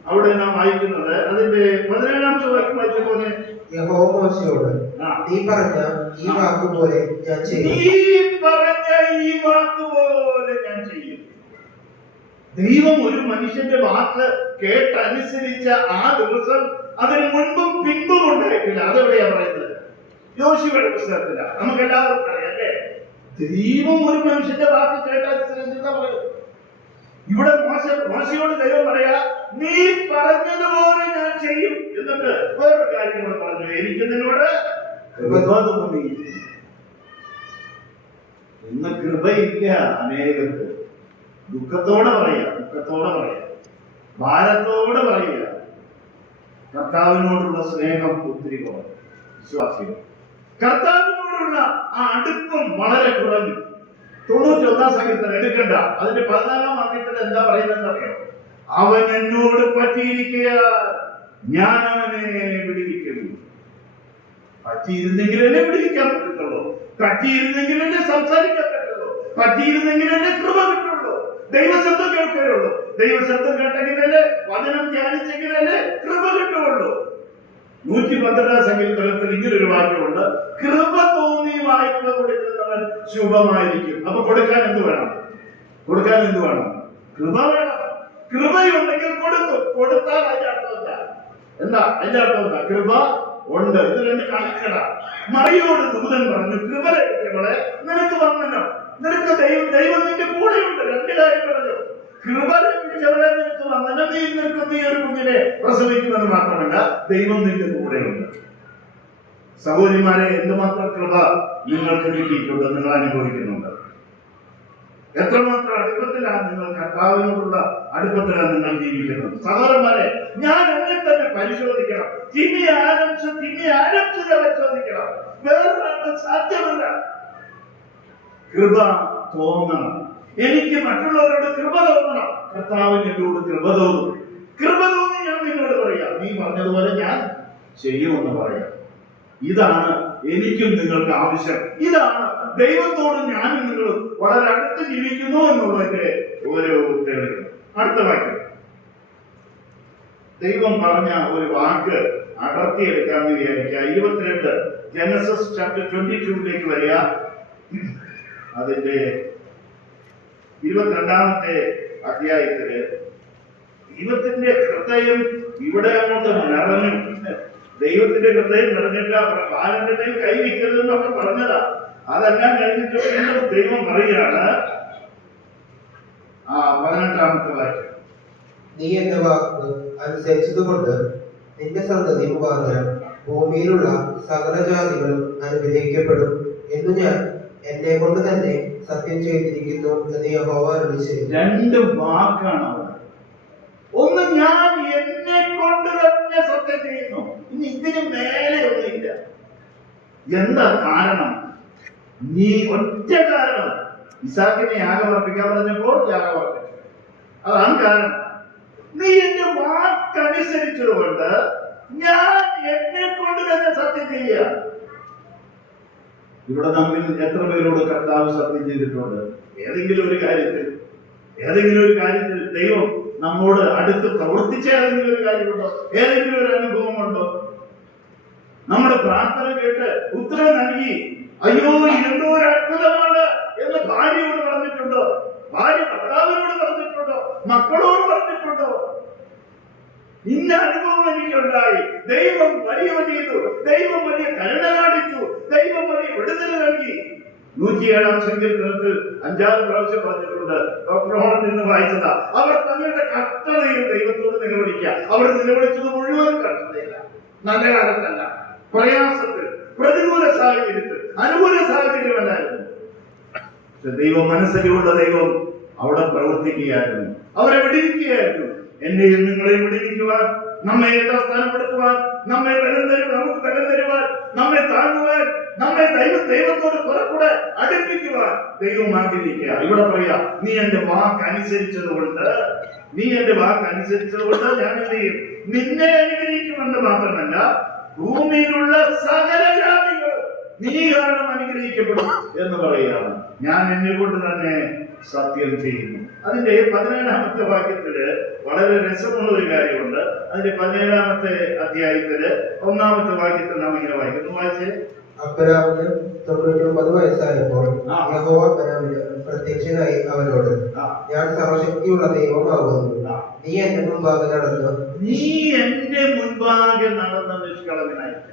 അവിടെ നാം വായിക്കുന്നത്. അതിന്റെ 17-ാമത്തെ വാക്യം വായിച്ചപോലെ യഹോവ മോശയോട് നീ പറഞ്ഞ ഈ വാക്കുപോലെ ഞാൻ ചെയ്യും. ദൈവം ഒരു മനുഷ്യന്റെ വാക്ക് കേട്ടനുസരിച്ച ആ ദിവസം അതിന് മുൻപും പിൻപും ഉണ്ടായിട്ടില്ല. അതെവിടെയാ പറയുന്നത്? യോശുവയുടെ പുസ്തകത്തിലാണ്. നമുക്ക് എല്ലാവർക്കും അറിയാം അല്ലേ? ദൈവം ഒരു മനുഷ്യന്റെ വാക്ക് കേട്ടനുസരിച്ചിട്ടാ പറയുന്നത്. ഇവിടെ മോശയോട് ദൈവം പറയാ, നീ പറഞ്ഞതുപോലെ ഞാൻ ചെയ്യും. എന്നിട്ട് വേറൊരു കാര്യം കൂടെ പറഞ്ഞു, എനിക്ക് നിന്നോട് കൃപ തോന്നി. ഇന്ന് കൃപയില്ല അനേകർക്ക്. ദുഃഖത്തോടെ പറയാ, ഭാരത്തോടെ പറയുക. കർത്താവിനോടുള്ള സ്നേഹം ഒത്തിരി കുറഞ്ഞു. വിശ്വാസികൾ കർത്താവിനോടുള്ള ആ അടുപ്പം വളരെ കുറഞ്ഞു. 91 സങ്കീർത്തനം എടുക്കണ്ട, അതിന്റെ 14 വാക്യത്തിൽ എന്താ പറയുന്നത് അറിയോ? അവൻ എന്നോട് പറ്റിയിരിക്കുക, ഞാൻ അവനെ വിടുവിക്കുന്നു. പറ്റിയിരുന്നെങ്കിലല്ലേ വിടുവിക്കാൻ പറ്റത്തുള്ളൂ, പറ്റിയിരുന്നെങ്കിലല്ലേ സംസാരിക്കാൻ പറ്റുള്ളൂ, പറ്റിയിരുന്നെങ്കിലല്ലേ കൃപ കിട്ടുള്ളൂ, ദൈവശബ്ദം കേൾക്കുകയുള്ളൂ, ദൈവശബ്ദം കേട്ടെങ്കിലല്ലേ വചനം ധ്യാനിച്ചെങ്കിലല്ലേ കൃപ കിട്ടുകയുള്ളൂ. 112 സങ്കീർത്തനത്തിൽ ഇങ്ങനൊരു വാക്യമുണ്ട്, കൃപ തോന്നി വായ്പ കൊടുക്കുന്നവൻ ശുഭമായിരിക്കും. അപ്പൊ കൊടുക്കാൻ എന്ത് വേണം? കൊടുക്കാൻ എന്ത് വേണം? കൃപ വേണം. കൃപയുണ്ടെങ്കിൽ കൊടുക്കും. കൊടുത്താൽ അതിന്റെ അർത്ഥം എന്താ? അതിന്റെ അർത്ഥം എന്താ? കൃപ ഉണ്ട്. ഇത് രണ്ട് കണക്കട. മറിയോട് ദൂതൻ പറഞ്ഞു, കൃപ ലഭിച്ചവളെ നിനക്ക് വന്ദനം, നിനക്ക് ദൈവം നിന്റെ കൂടെയുണ്ട്. രണ്ട് കാര്യം പറഞ്ഞു. കൃപ ലഭിച്ചവളെ നിനക്ക് വന്ദനം, നീ ഒരു കുഞ്ഞിനെ പ്രസവിക്കുമെന്ന് മാത്രമല്ല ദൈവം നിന്റെ കൂടെയുണ്ട്. സഹോദരിമാരെ, എന്തുമാത്രം കൃപ നിങ്ങൾക്ക് കിട്ടിയിട്ടുണ്ട്, നിങ്ങൾ അനുഭവിക്കുന്നുണ്ട്? എത്രമാത്രം അടുപ്പത്തിലാണ് നിങ്ങൾ കർത്താവിനോടുള്ള അടുപ്പത്തിലാണ് നിങ്ങൾ ജീവിക്കുന്നത്? സഹോദരന്മാരെ, ഞാൻ എന്നെ തന്നെ പരിശോധിക്കണം. തിന്നി ആരംഭിച്ച് പരിശോധിക്കണം. വേറൊരാൾക്ക് സാധ്യമല്ല. കൃപ തോന്നണം. എനിക്ക് മറ്റുള്ളവരോട് കൃപ തോന്നണം. കർത്താവിന് എന്നോട് കൃപ തോന്നും. കൃപ തോന്നി ഞാൻ നിന്നോട് പറയാം, നീ പറഞ്ഞതുപോലെ ഞാൻ ചെയ്യുമെന്ന് പറയാം. ഇതാണ് എനിക്കും നിങ്ങൾക്ക് ആവശ്യം. ഇതാണ് ദൈവത്തോട് ഞാനും നിങ്ങളും വളരെ അടുത്ത് ജീവിക്കുന്നു എന്നുള്ളതിന്റെ ഒരു തെളിവ്. അടുത്ത വാക്യം, ദൈവം പറഞ്ഞ ഒരു വാക്ക് അടർത്തിയെടുക്കാന്ന് വിചാരിക്കുക. 22 ജനസിസ് ചാപ്റ്റർ 22 വരിക. അതിന്റെ 22 അധ്യായത്തില് ദൈവത്തിന്റെ ഹൃദയം ഇവിടെ അങ്ങോട്ട് നിറഞ്ഞു. ദൈവത്തിന്റെ ഹൃദയം നിറഞ്ഞിട്ട് ബാലന്റെയും കൈവയ്ക്കരുതെന്നൊക്കെ പറഞ്ഞതാ. അതെല്ലാം കഴിഞ്ഞിട്ട് വീണ്ടും ദൈവം പറയുകയാണ്. 18 വാക്യം, നീ എന്റെ വാക്ക് അനുസരിച്ചതുകൊണ്ട് നിന്റെ സന്തതി മുഖാന്തരം ഭൂമിയിലുള്ള സകല ജാതികളും അനുഗ്രഹിക്കപ്പെടും എന്ന് ഞാൻ എന്നെ കൊണ്ട് തന്നെ സത്യം ചെയ്തിരിക്കുന്നു എന്ന് യഹോവ അരുളിച്ചെയ്യുന്നു. 2 വാക്കാണ് അവിടെ. ഒന്ന്, ഞാൻ എന്നെ കൊണ്ട് തന്നെ സത്യം ചെയ്യുന്നു. ഇനി ഇതിന് മേലെ ഒന്നുമില്ല. എന്താ കാരണം? നീ ഒറ്റ കാരണം. ഇസാക്കിനെ യാഗം അർപ്പിക്കാൻ പറഞ്ഞപ്പോൾ യാഗം അർപ്പിച്ചു. അതാണ് കാരണം. നീ എന്റെ വാക്കനുസരിച്ചതുകൊണ്ട് ഞാൻ എന്നെ കൊണ്ട് തന്നെ സത്യം ചെയ്യുക. ഇവിടെ നമ്മിൽ എത്ര പേരോട് കർത്താവ് സത്യം ചെയ്തിട്ടുണ്ട്? ഏതെങ്കിലും ഒരു കാര്യത്തിൽ ദൈവം നമ്മോട് അടുത്ത് പ്രവർത്തിച്ച ഏതെങ്കിലും ഒരു കാര്യമുണ്ടോ? ഏതെങ്കിലും ഒരു അനുഭവമുണ്ടോ? നമ്മുടെ പ്രാർത്ഥന കേട്ട് ഉത്തരം നൽകി, അയ്യോ എന്തോ ഒരു അത്ഭുതമാണ് എന്ന് ഭാര്യയോട് പറഞ്ഞിട്ടുണ്ടോ? ഭാര്യ ഭർത്താവിനോട് പറഞ്ഞിട്ടുണ്ടോ? മക്കളോട് പറഞ്ഞിട്ടുണ്ടോ? ഇന്ന അനുഭവം എനിക്കുണ്ടായി, ദൈവം വലിയ ചെയ്തു, ദൈവം വലിയ കരുണ കാണിച്ചു, ദൈവം വലിയ വിടുതൽ നൽകി. 107 സങ്കീർത്തനത്തിൽ 5 പ്രാവശ്യം പറഞ്ഞിട്ടുണ്ട്. ഡോക്ടർ ഹോളൻ നിന്ന് വായിച്ചതാ. അവർ തങ്ങളുടെ കഷ്ടതയിൽ ദൈവത്തോട് നിലവിളിക്കുക. അവർ നിലവിളിച്ചത് മുഴുവൻ കഷ്ടതയില്ല, നല്ല കാലത്തല്ല, പ്രയാസത്തിൽ, പ്രതികൂല സാഹചര്യത്തിൽ, അനുകൂല സാഹചര്യമല്ലായിരുന്നു. ദൈവം മനസ്സിലുള്ള ദൈവം അവിടെ പ്രവർത്തിക്കുകയായിരുന്നു, അവരെ വിടിവിക്കുകയായിരുന്നു. എന്നെയും നിങ്ങളെയും വിടിവിക്കുവാൻ, നമ്മെ യഥാസ്ഥാനപ്പെടുത്തുവാൻ, നമ്മെ നമുക്ക് ബലം തരുവാൻ, നമ്മെ താങ്ങുവാൻ, നമ്മെ ദൈവത്തോട് കുറെ അടുപ്പിക്കുവാൻ ദൈവം ആഗ്രഹിക്കുക. ഇവിടെ പറയാ, നീ എന്റെ വാക്ക് അനുസരിച്ചതുകൊണ്ട് ഞാൻ എന്ത് ചെയ്യും? നിന്നെ അനുഗ്രഹിക്കുമെന്ന് മാത്രമല്ല, ഭൂമിയിലുള്ള സകല ജാതികൾ നീ കാരണം അനുഗ്രഹിക്കപ്പെടും എന്ന് പറയുകയാണ്. ഞാൻ എന്നെ കൊണ്ട് തന്നെ സത്യം ചെയ്യുന്നു. അതിന്റെ 17 വാക്യത്തില് വളരെ രസമുള്ള ഒരു കാര്യമുണ്ട്. അതിന്റെ 17 അധ്യായത്തില് 1 വാക്യത്തിൽ നാം ഇങ്ങനെ വായിക്കുന്നു. വായിച്ചേ. അബ്രാമിന് 99 വയസ്സായപ്പോൾ യഹോവ അബ്രാമിന് പ്രത്യക്ഷനായി അവനോട്, ഞാൻ സർവശക്തിയുള്ള ദൈവമാകുന്നു, നീ എന്റെ മുൻപാകെ നടന്ന നിഷ്കളങ്കനായിരിക്ക.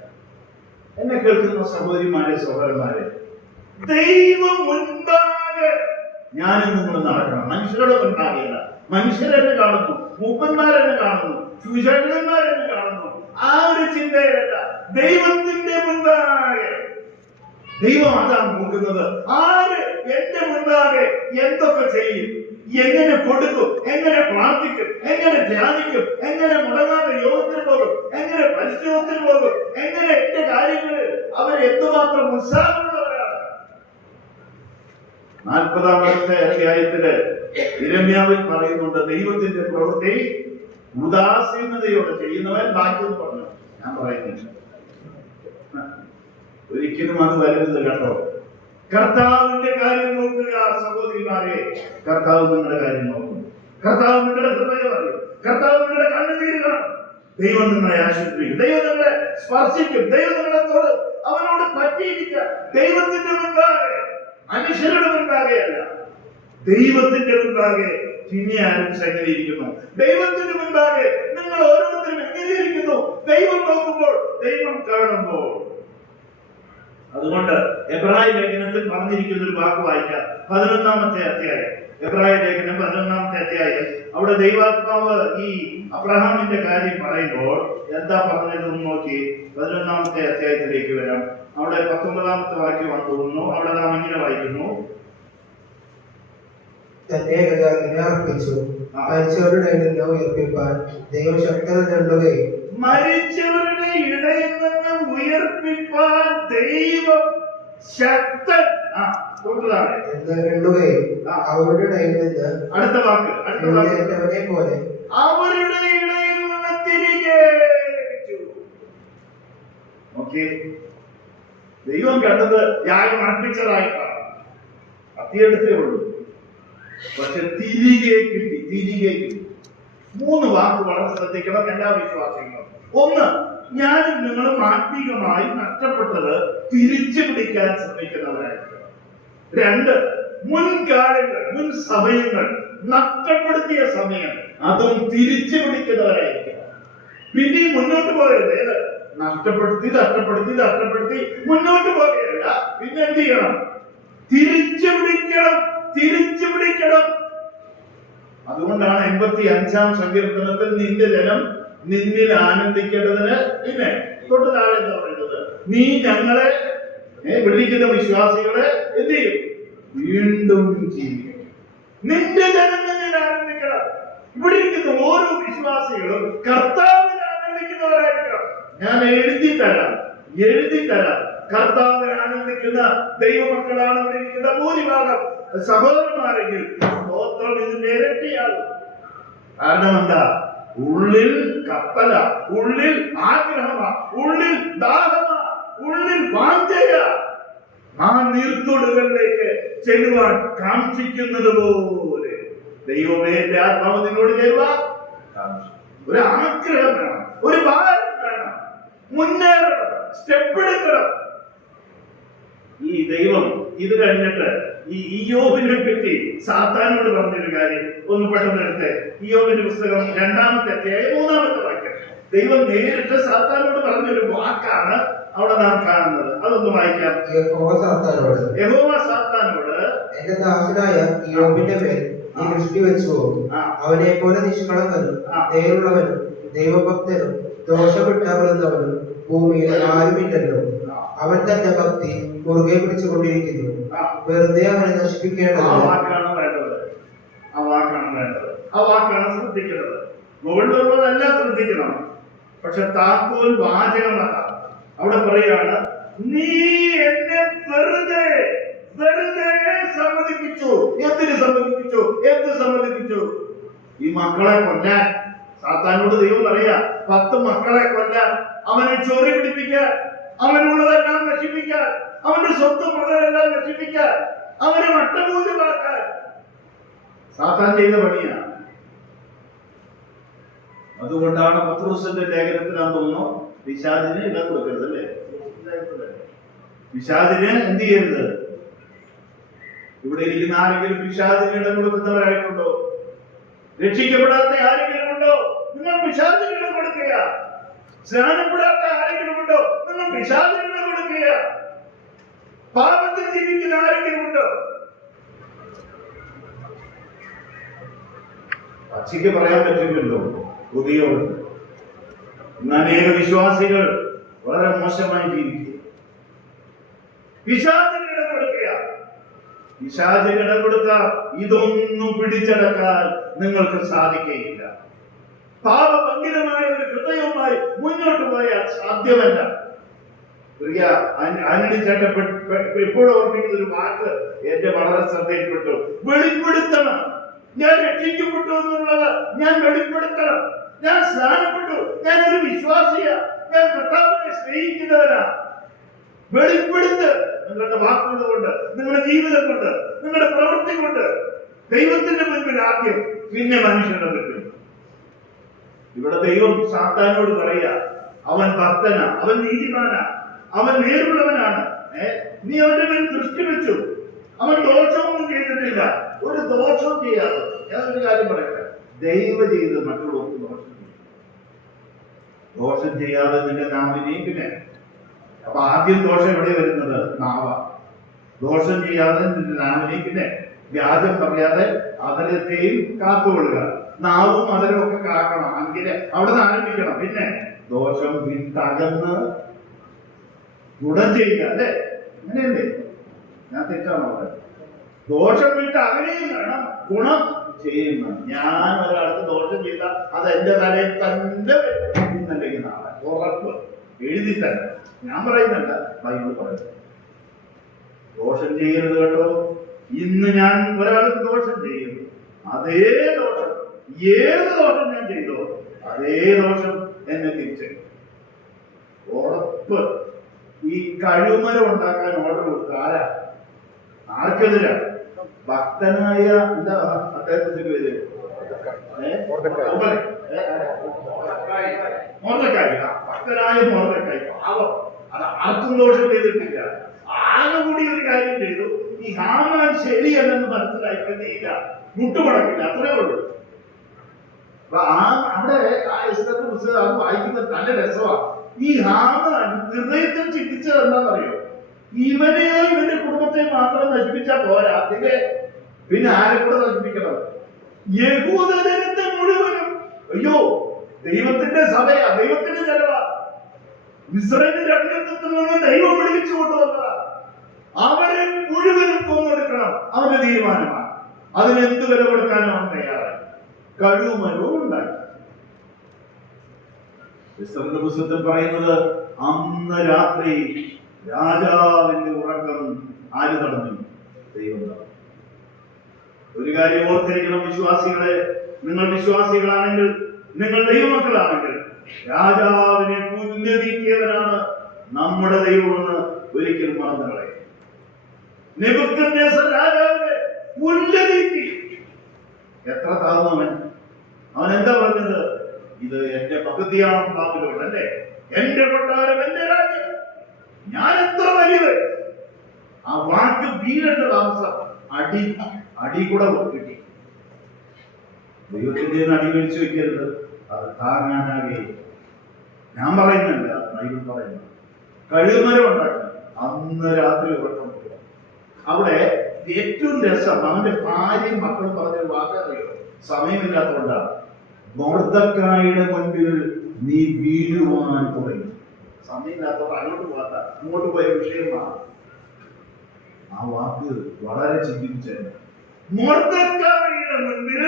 എന്നെ കേൾക്കുന്ന സഹോദരിമാരെ, സഹോദരന്മാരെ, ദൈവം മുൻപാകെ ഞാനും നിങ്ങൾ നടക്കണം. മനുഷ്യരുടെ മുൻപാകെയല്ല. മനുഷ്യരെന്നെ കാണുന്നു, മൂപ്പന്മാരെന്നെ കാണുന്നു, സുശേഷന്മാരെന്നെ കാണുന്നു. ആ ഒരു ചിന്തയിലല്ല, ദൈവത്തിന്റെ മുൻപാകെ. ദൈവം അതാണ് നോക്കുന്നത്. ആര് എന്റെ മുൻപാകെ എന്തൊക്കെ ചെയ്യും, എങ്ങനെ കൊടുക്കും, എങ്ങനെ പ്രാർത്ഥിക്കും, എങ്ങനെ ധ്യാനിക്കും, എങ്ങനെ മുടങ്ങാതെ യോഗത്തിന് പോകും, എങ്ങനെ പരിശോധനത്തിന് പോകും, എങ്ങനെ എന്റെ കാര്യങ്ങളിൽ അവർ എന്തുമാത്രം ഉത്സാഹമുള്ളവരാണ്. 40-ാമത്തെ അധ്യായത്തില് യിരെമ്യാവിൽ പറയുന്നുണ്ട്, ദൈവത്തിന്റെ പ്രവൃത്തി ഉദാസീനതയോടെ ചെയ്യുന്നവൻ ബാക്കിയെന്ന് പറഞ്ഞു. ഞാൻ പറയുന്നില്ല, ഒരിക്കലും അത് വരരുത് കേട്ടോ. കർത്താവിന്റെ കാര്യം നോക്കുക സഹോദരിമാരെ. കർത്താവ് നിങ്ങളുടെ കാര്യം നോക്കും. കർത്താവ് നിങ്ങളുടെ ഹൃദയം അറിയും. കർത്താവ് നിങ്ങളുടെ കണ്ണുനീര് കാണും. ദൈവം നിങ്ങളെ ആശ്വസിപ്പിക്കും. ദൈവം നിങ്ങളെ സ്പർശിക്കും. ദൈവം നിങ്ങളെ തൊടും. അവനോട് പറ്റിയിരിക്കുക. ദൈവത്തിന്റെ മുൻപാകെ, മനുഷ്യരുടെ മുൻപാകെയല്ല, ദൈവത്തിന്റെ മുൻപാകെ. പിന്നെ ആരും എങ്ങനെയിരിക്കുന്നു? ദൈവത്തിന്റെ മുൻപാകെ നിങ്ങൾ ഓരോരുത്തരും എങ്ങനെയിരിക്കുന്നു? ദൈവം നോക്കുമ്പോൾ, ദൈവം കാണുമ്പോൾ. അതുകൊണ്ട് എബ്രായ ലേഖനത്തിൽ പറഞ്ഞിരിക്കുന്ന ഒരു വാക്ക് വായിക്കാം. 11-ാമത്തെ അധ്യായം, എബ്രായ ലേഖനം 11-ാമത്തെ അധ്യായം. അവിടെ ദൈവാത്മാവ് ഈ അബ്രഹാമിന്റെ കാര്യം പറയുമ്പോൾ എന്താ പറഞ്ഞതെന്ന് നോക്കി. 11-ാമത്തെ അധ്യായത്തിലേക്ക് വരാം. അവിടെ 19-ാമത്തെ വാക്യം തോന്നുന്നു. അവിടെ നാം ഇങ്ങനെ വായിക്കുന്നു, തന്നെ ഏകജാതനെ അർപ്പിച്ചു, മരിച്ചവരുടെ ഇടയിൽ നിന്ന് ഉയർപ്പിപ്പാൻ ദൈവം ശക്തനെന്നുകയും. മരിച്ചവരുടെ ഇടയിൽ നിന്ന് ഉയർപ്പിപ്പാൻ ദൈവം ശക്തൻ എണ്ണുകയും അവരുടെ ഇടയിൽ നിന്ന് അടുത്ത വാക്ക് എഴുന്നേറ്റവനെ പോലെ അവരുടെ ഇടയിൽ നിന്ന് തിരികെ ലഭിച്ചു. ഓക്കെ, ദൈവം കണ്ടത് യാഗം അർപ്പിച്ചതായിട്ടാണ്. അത്തിയെടുത്തേ ഉള്ളൂ, പക്ഷെ തിരികെ കിട്ടി. തിരികെ കിട്ടി. 3 വാക്ക് വളരെ ശ്രദ്ധിക്കണം എല്ലാ വിശ്വാസികളും. 1, ഞാനും നിങ്ങളും ആത്മീകമായി നഷ്ടപ്പെട്ടത് തിരിച്ചു പിടിക്കാൻ ശ്രമിക്കുന്നവരായിരിക്കണം. 2, മുൻകാലങ്ങൾ, മുൻ സമയങ്ങൾ, നഷ്ടപ്പെടുത്തിയ സമയം, അതും തിരിച്ചു പിടിക്കുന്നവരായിരിക്കണം. പിന്നെ മുന്നോട്ട് പോകരുത്. നഷ്ടപ്പെടുത്തി മുന്നോട്ട് പോകുകയല്ല. പിന്നെ എന്ത് ചെയ്യണം? തിരിച്ചു പിടിക്കണം. അതുകൊണ്ടാണ് 85-ാം സങ്കീർത്തനത്തിൽ നിന്റെ ജനം നിന്നിൽ ആനന്ദിക്കേണ്ടതിന് പിന്നെ തൊട്ട് താഴെ എന്താ പറയുന്നത്? നീ ഞങ്ങളെ വിളിക്കുന്ന വിശ്വാസികളെ എന്ത് ചെയ്യും? വീണ്ടും ജീവിക്കും. നിന്റെ ജനം നിന്നിൽ ആനന്ദിക്കണം. ഇവിടെ ഇരിക്കുന്ന ഓരോ വിശ്വാസികളും കർത്താവിൽ ആനന്ദിക്കുന്നവരായിരിക്കണം. ഞാൻ എഴുതി തരാം. കർത്താവിൽ ആനന്ദിക്കുന്ന ദൈവമക്കളാണ് ഇവിടെ ഇരിക്കുന്ന ഭൂരിഭാഗം സഹോദരന്മാരെങ്കിൽ സ്തോത്രം ഇതിന്റെ ഇരട്ടിയാകും. കാരണം എന്താ? ഉള്ളിൽ കപ്പല, ഉള്ളിൽ ആഗ്രഹമ, ഉള്ളിൽ ദാഹമ, ഉള്ളിൽ വാഞ്ചയ. ആ നീർത്തോടുകളിലേക്ക് ചെല്ലുവാൻ കാക്ഷിക്കുന്നത് പോലെ ദൈവമേ എന്റെ ആത്മാവ് നിന്നോട് ചെയ്യുവാൻ ഒരു ആഗ്രഹം വേണം, ഒരു ഭാരം വേണം, മുന്നേറണം, സ്റ്റെപ്പ് എടുക്കണം. ഈ ദൈവം ഇത് കഴിഞ്ഞിട്ട് ഈ ഇയ്യോബിനെ പറ്റി സാത്താനോട് പറഞ്ഞൊരു കാര്യം ഒന്ന് പെട്ടെന്ന് എടുത്ത്. ഇയ്യോബിന്റെ പുസ്തകം 2-ാമത്തെ അധ്യായം 3-ാമത്തെ വാക്യം. ദൈവം നേരിട്ട് സാത്താനോട് പറഞ്ഞൊരു വാക്കാണ് അവിടെ നാം കാണുന്നത്. അതൊന്ന് വായിക്കാം. യഹോവ സാത്താനോട് എന്റെ ദാസനായ ഇയ്യോബിന്റെ മേൽ നീ ദൃഷ്ടി വെച്ചു, അവനെ പോലെ നിഷ്കളങ്കനും നേരുള്ളവനും ദൈവഭക്തനും ദോഷമിട്ടാവുന്നവനും ഭൂമിയിൽ ആരുമില്ലല്ലോ. അവൻ തന്റെ ഭക്തി മുറുകെ പിടിച്ചുകൊണ്ടിരിക്കുന്നു. വെറുതെ അവനെ നശിപ്പിക്കേണ്ടത്. ആ വാക്കാണ് വേണ്ടത്. ആ വാക്കാണ് ശ്രദ്ധിക്കുന്നത്. മുകളിലുള്ളതെല്ലാം ശ്രദ്ധിക്കണം. പക്ഷെ താക്കോൽ വാചകമല്ല. അവിടെ പറയാണ്, നീ എന്നെ വെറുതെ സമ്മതിപ്പിച്ചു. എന്ത് സമ്മതിപ്പിച്ചു? ഈ മക്കളെ കൊല്ലാൻ. സാത്താനോട് ദൈവം പറയാ, 10 മക്കളെ കൊല്ലാൻ, അവനെ ചോറി പിടിപ്പിക്കാൻ, അവനുള്ളതെല്ലാം നശിപ്പിക്കാൻ, അവന്റെ സ്വന്തം മകളെല്ലാം നശിപ്പിക്കാൻ, അവനെ മട്ടപൂജമാക്കാൻ സാത്താൻ ചെയ്ത പണിയാണ്. അതുകൊണ്ടാണ് പത്രോസിന്റെ ലേഖനത്തിനാന്ന് തോന്നുന്നു, പിശാചിന് ഇടം കൊടുക്കരുത് അല്ലേ? പിശാചിന് എന്ത് ചെയ്യരുത്? ഇവിടെ ഇരിക്കുന്ന ആരെങ്കിലും പിശാചിന് ഇടം കൊടുക്കുന്നവരായിട്ടുണ്ടോ? രക്ഷിക്കപ്പെടാത്ത ആരെങ്കിലും ഉണ്ടോ? നിങ്ങൾ പിശാചിന് ഇടം കൊടുക്കുക. സ്നാനപ്പെടാത്ത ആരെങ്കിലും ഉണ്ടോ? നിങ്ങൾ പിശാചിന് ഇടം കൊടുക്കുക. പാപത്തിൽ ജീവിക്കുന്ന ആരെങ്കിലും ഉണ്ടോ? പച്ചയ്ക്ക് പറയാൻ പറ്റില്ലല്ലോ. പുതിയോട് ഇന്ന് അനേക വിശ്വാസികൾ വളരെ മോശമായി ജീവിക്കുക. പിശാചിന് ഇടം കൊടുക്കുക. പിശാചിന് ഇടപെടുത്ത ഇതൊന്നും പിടിച്ചടക്കാൻ നിങ്ങൾക്ക് സാധിക്കുകയില്ല. പാപഭംഗിതമായ ഒരു ഹൃദയവുമായി മുന്നോട്ട് പോയാൽ സാധ്യമല്ല. പ്രിയ ആന്റണി ചേട്ടൻ എപ്പോഴും ഓർമ്മിക്കുന്ന ഒരു വാക്ക് എന്റെ വളരെ ശ്രദ്ധയിൽപ്പെട്ടു. വെളിപ്പെടുത്തണം. ഞാൻ രക്ഷിക്കപ്പെട്ടു എന്നുള്ളത് ഞാൻ വെളിപ്പെടുത്തണം. ഞാൻ സ്നാനപ്പെട്ടു, ഞാൻ ഒരു വിശ്വാസിയാ, ഞാൻ കർത്താവിനെ സ്നേഹിക്കുന്നവനാ. വെളിപ്പെടുത്ത്. നിങ്ങളുടെ വാക്കുകൾ കൊണ്ട്, നിങ്ങളുടെ ജീവിതം കൊണ്ട്, നിങ്ങളുടെ പ്രവൃത്തി കൊണ്ട് ദൈവത്തിന്റെ മുൻപിൽ ആദ്യം, പിന്നെ മനുഷ്യരുടെ മുൻപിൽ. ഇവിടെ ദൈവം സാത്താനോട് പറയാ, അവൻ ഭക്തനാ, അവൻ നീതിമാനാ, അവൻ നേരുള്ളവനാണ്. നീ അവന്റെ മേൽ ദൃഷ്ടി വെച്ചു. അവൻ ദോഷമൊന്നും ചെയ്തിട്ടില്ല, ഒരു ദോഷവും ചെയ്യാതെ. ഞാനൊരു കാര്യം പറയട്ടെ, ദൈവ ചെയ്ത് മറ്റുള്ളവർക്ക് ദോഷം ചെയ്യാതെ നിന്റെ നാവിനെയും. പിന്നെ അപ്പൊ ആദ്യം ദോഷം എവിടെ വരുന്നത്? നാവ. ദോഷം ചെയ്യാതെ നിന്റെ നാവിനെയും, പിന്നെ വ്യാജം പറയാതെ അതരത്തെയും കാത്തുകൊള്ളുക. നാവും അതരും ഒക്കെ കാക്കണം. അങ്ങനെ അവിടെ നിന്ന് ആരംഭിക്കണം. പിന്നെ ദോഷം വിട്ടകന്ന് ഗുണം ചെയ്യുക. അല്ലേ? അങ്ങനെയല്ലേ? ഞാൻ തെറ്റാണോ? ദോഷം വിട്ട് അകലെയും വേണം, ഗുണം ചെയ്യുന്നു. ഞാൻ ഒരാൾക്ക് ദോഷം ചെയ്താൽ അത് എന്റെ തലയിൽ തന്നെ ഇന്നല്ലെങ്കിൽ നാളെ ഉറപ്പ്. എഴുതി തന്നെ. ഞാൻ പറയുന്നല്ല, ബൈബിൾ പറയുന്നത്. ദോഷം ചെയ്യരുത് കേട്ടോ. ഇന്ന് ഞാൻ ഒരാൾക്ക് ദോഷം ചെയ്യും, അതേ ദോഷം, ഏത് ദോഷം ഞാൻ ചെയ്തോ അതേ ദോഷം എന്നെ തിരിച്ചു. ഉറപ്പ്. ഈ കഴിവുമരം ഉണ്ടാക്കാൻ ഓർഡർ കൊടുത്ത ആരാ? ആർക്കെതിരാ? ഭക്തനായ എന്താ അദ്ദേഹത്തിന്റെ പേര്? മോർദെഖായി. ഭക്തനായ മോർദെഖായി. പാവം. അത് ആർക്കും ദോഷം ചെയ്തിട്ടില്ല. ആകെ കൂടി ഒരു കാര്യം ചെയ്തു. ഈ ഹാമാൻ ശരിയല്ലെന്ന് മനസ്സിലാക്കിയില്ല, മുട്ടുമടക്കില്ല, അത്രേ ഉള്ളൂ. അവിടെ ആ എസ്തറിന്റെ പുസ്തകം അത് വായിക്കുന്നത് നല്ല രസമാണ്. ഈ ഹാമാൻ ഹൃദയത്തിൽ ചിന്തിച്ചത് എന്താണെന്നറിയോ? ഇവനെയോ ഇവന്റെ കുടുംബത്തെ മാത്രം നശിപ്പിച്ചാൽ പോരാ, പിന്നെ ആരെ കൂടെ നശിപ്പിക്കണം? യഹൂദജനത്തെ മുഴുവനും. അയ്യോ, ദൈവത്തിന്റെ സഭയാ, ദൈവത്തിന്റെ ജനവാ. ഇസ്രായേലിന്റെ അടിമത്തത്തിൽ നിന്ന് ദൈവം വിളിച്ചു കൊണ്ടുവന്നതാ. അവരെ മുഴുവനും കൊന്നൊടുക്കണം. അവന്റെ തീരുമാനമാണ്. അതിന് എന്ത് വില കൊടുക്കാനും അവൻ തയ്യാറായി. കഴിവുമരവും ഉണ്ടായി. എസ്തറിന്റെ പുസ്തകത്തിൽ പറയുന്നത്, അന്ന് രാത്രി രാജാവിന്റെ ഉറക്കം ആര് തടഞ്ഞു? ദൈവം തടഞ്ഞു. ഒരു കാര്യം ഓർത്തിരിക്കണം വിശ്വാസികളെ, നിങ്ങൾ വിശ്വാസികളാണെങ്കിൽ, നിങ്ങൾ ദൈവമക്കളാണെങ്കിൽ, രാജാവിനെ പുല്ലുനീക്കിയവനാണ് നമ്മുടെ ദൈവമെന്ന് ഒരിക്കലും മറന്നു കളയും. നെബൂഖദ്നേസർ രാജാവിനെ പുല്ലുനീക്കി. എത്ര താഴ്ന്നവൻ! അവൻ എന്താ പറഞ്ഞത്? ഇത് എന്റെ പകുതിയാണ് ബാബിലോൺ, അല്ലേ? എന്റെ കൊട്ടാരം, എന്റെ രാജ്യം, ഞാൻ എത്ര വലിയവൻ. ആ വാക്ക് വീഴേണ്ട താമസം അടി കൂടെ കിട്ടി. ദൈവത്തിന്റെ അടി മേടിച്ചു വെക്കരുത്, അത് താങ്ങാനാകുകയില്ല. ഞാൻ പറയുന്നില്ല, ബൈബിൾ പറയുന്നു. കഴിവുമരം ഉണ്ടാക്കി അന്ന് രാത്രി ഉറക്കം. അവിടെ ഏറ്റവും രസം, അവന്റെ ഭാര്യയും മക്കളും പറഞ്ഞൊരു വാക്കറിയോ? സമയമില്ലാത്തതുകൊണ്ടാണ്. മൊർദെഖായിയുടെ മുൻപിൽ നീ വീഴുവാൻ തുടങ്ങി. സമയമില്ലാത്തവർ അങ്ങോട്ട് പോകാത്ത, അങ്ങോട്ട് പോയ വിഷയമാണ്. ആ വാക്ക് വളരെ ചിന്തിപ്പിച്ചു. മൊർദെഖായിയുടെ മുൻപിൽ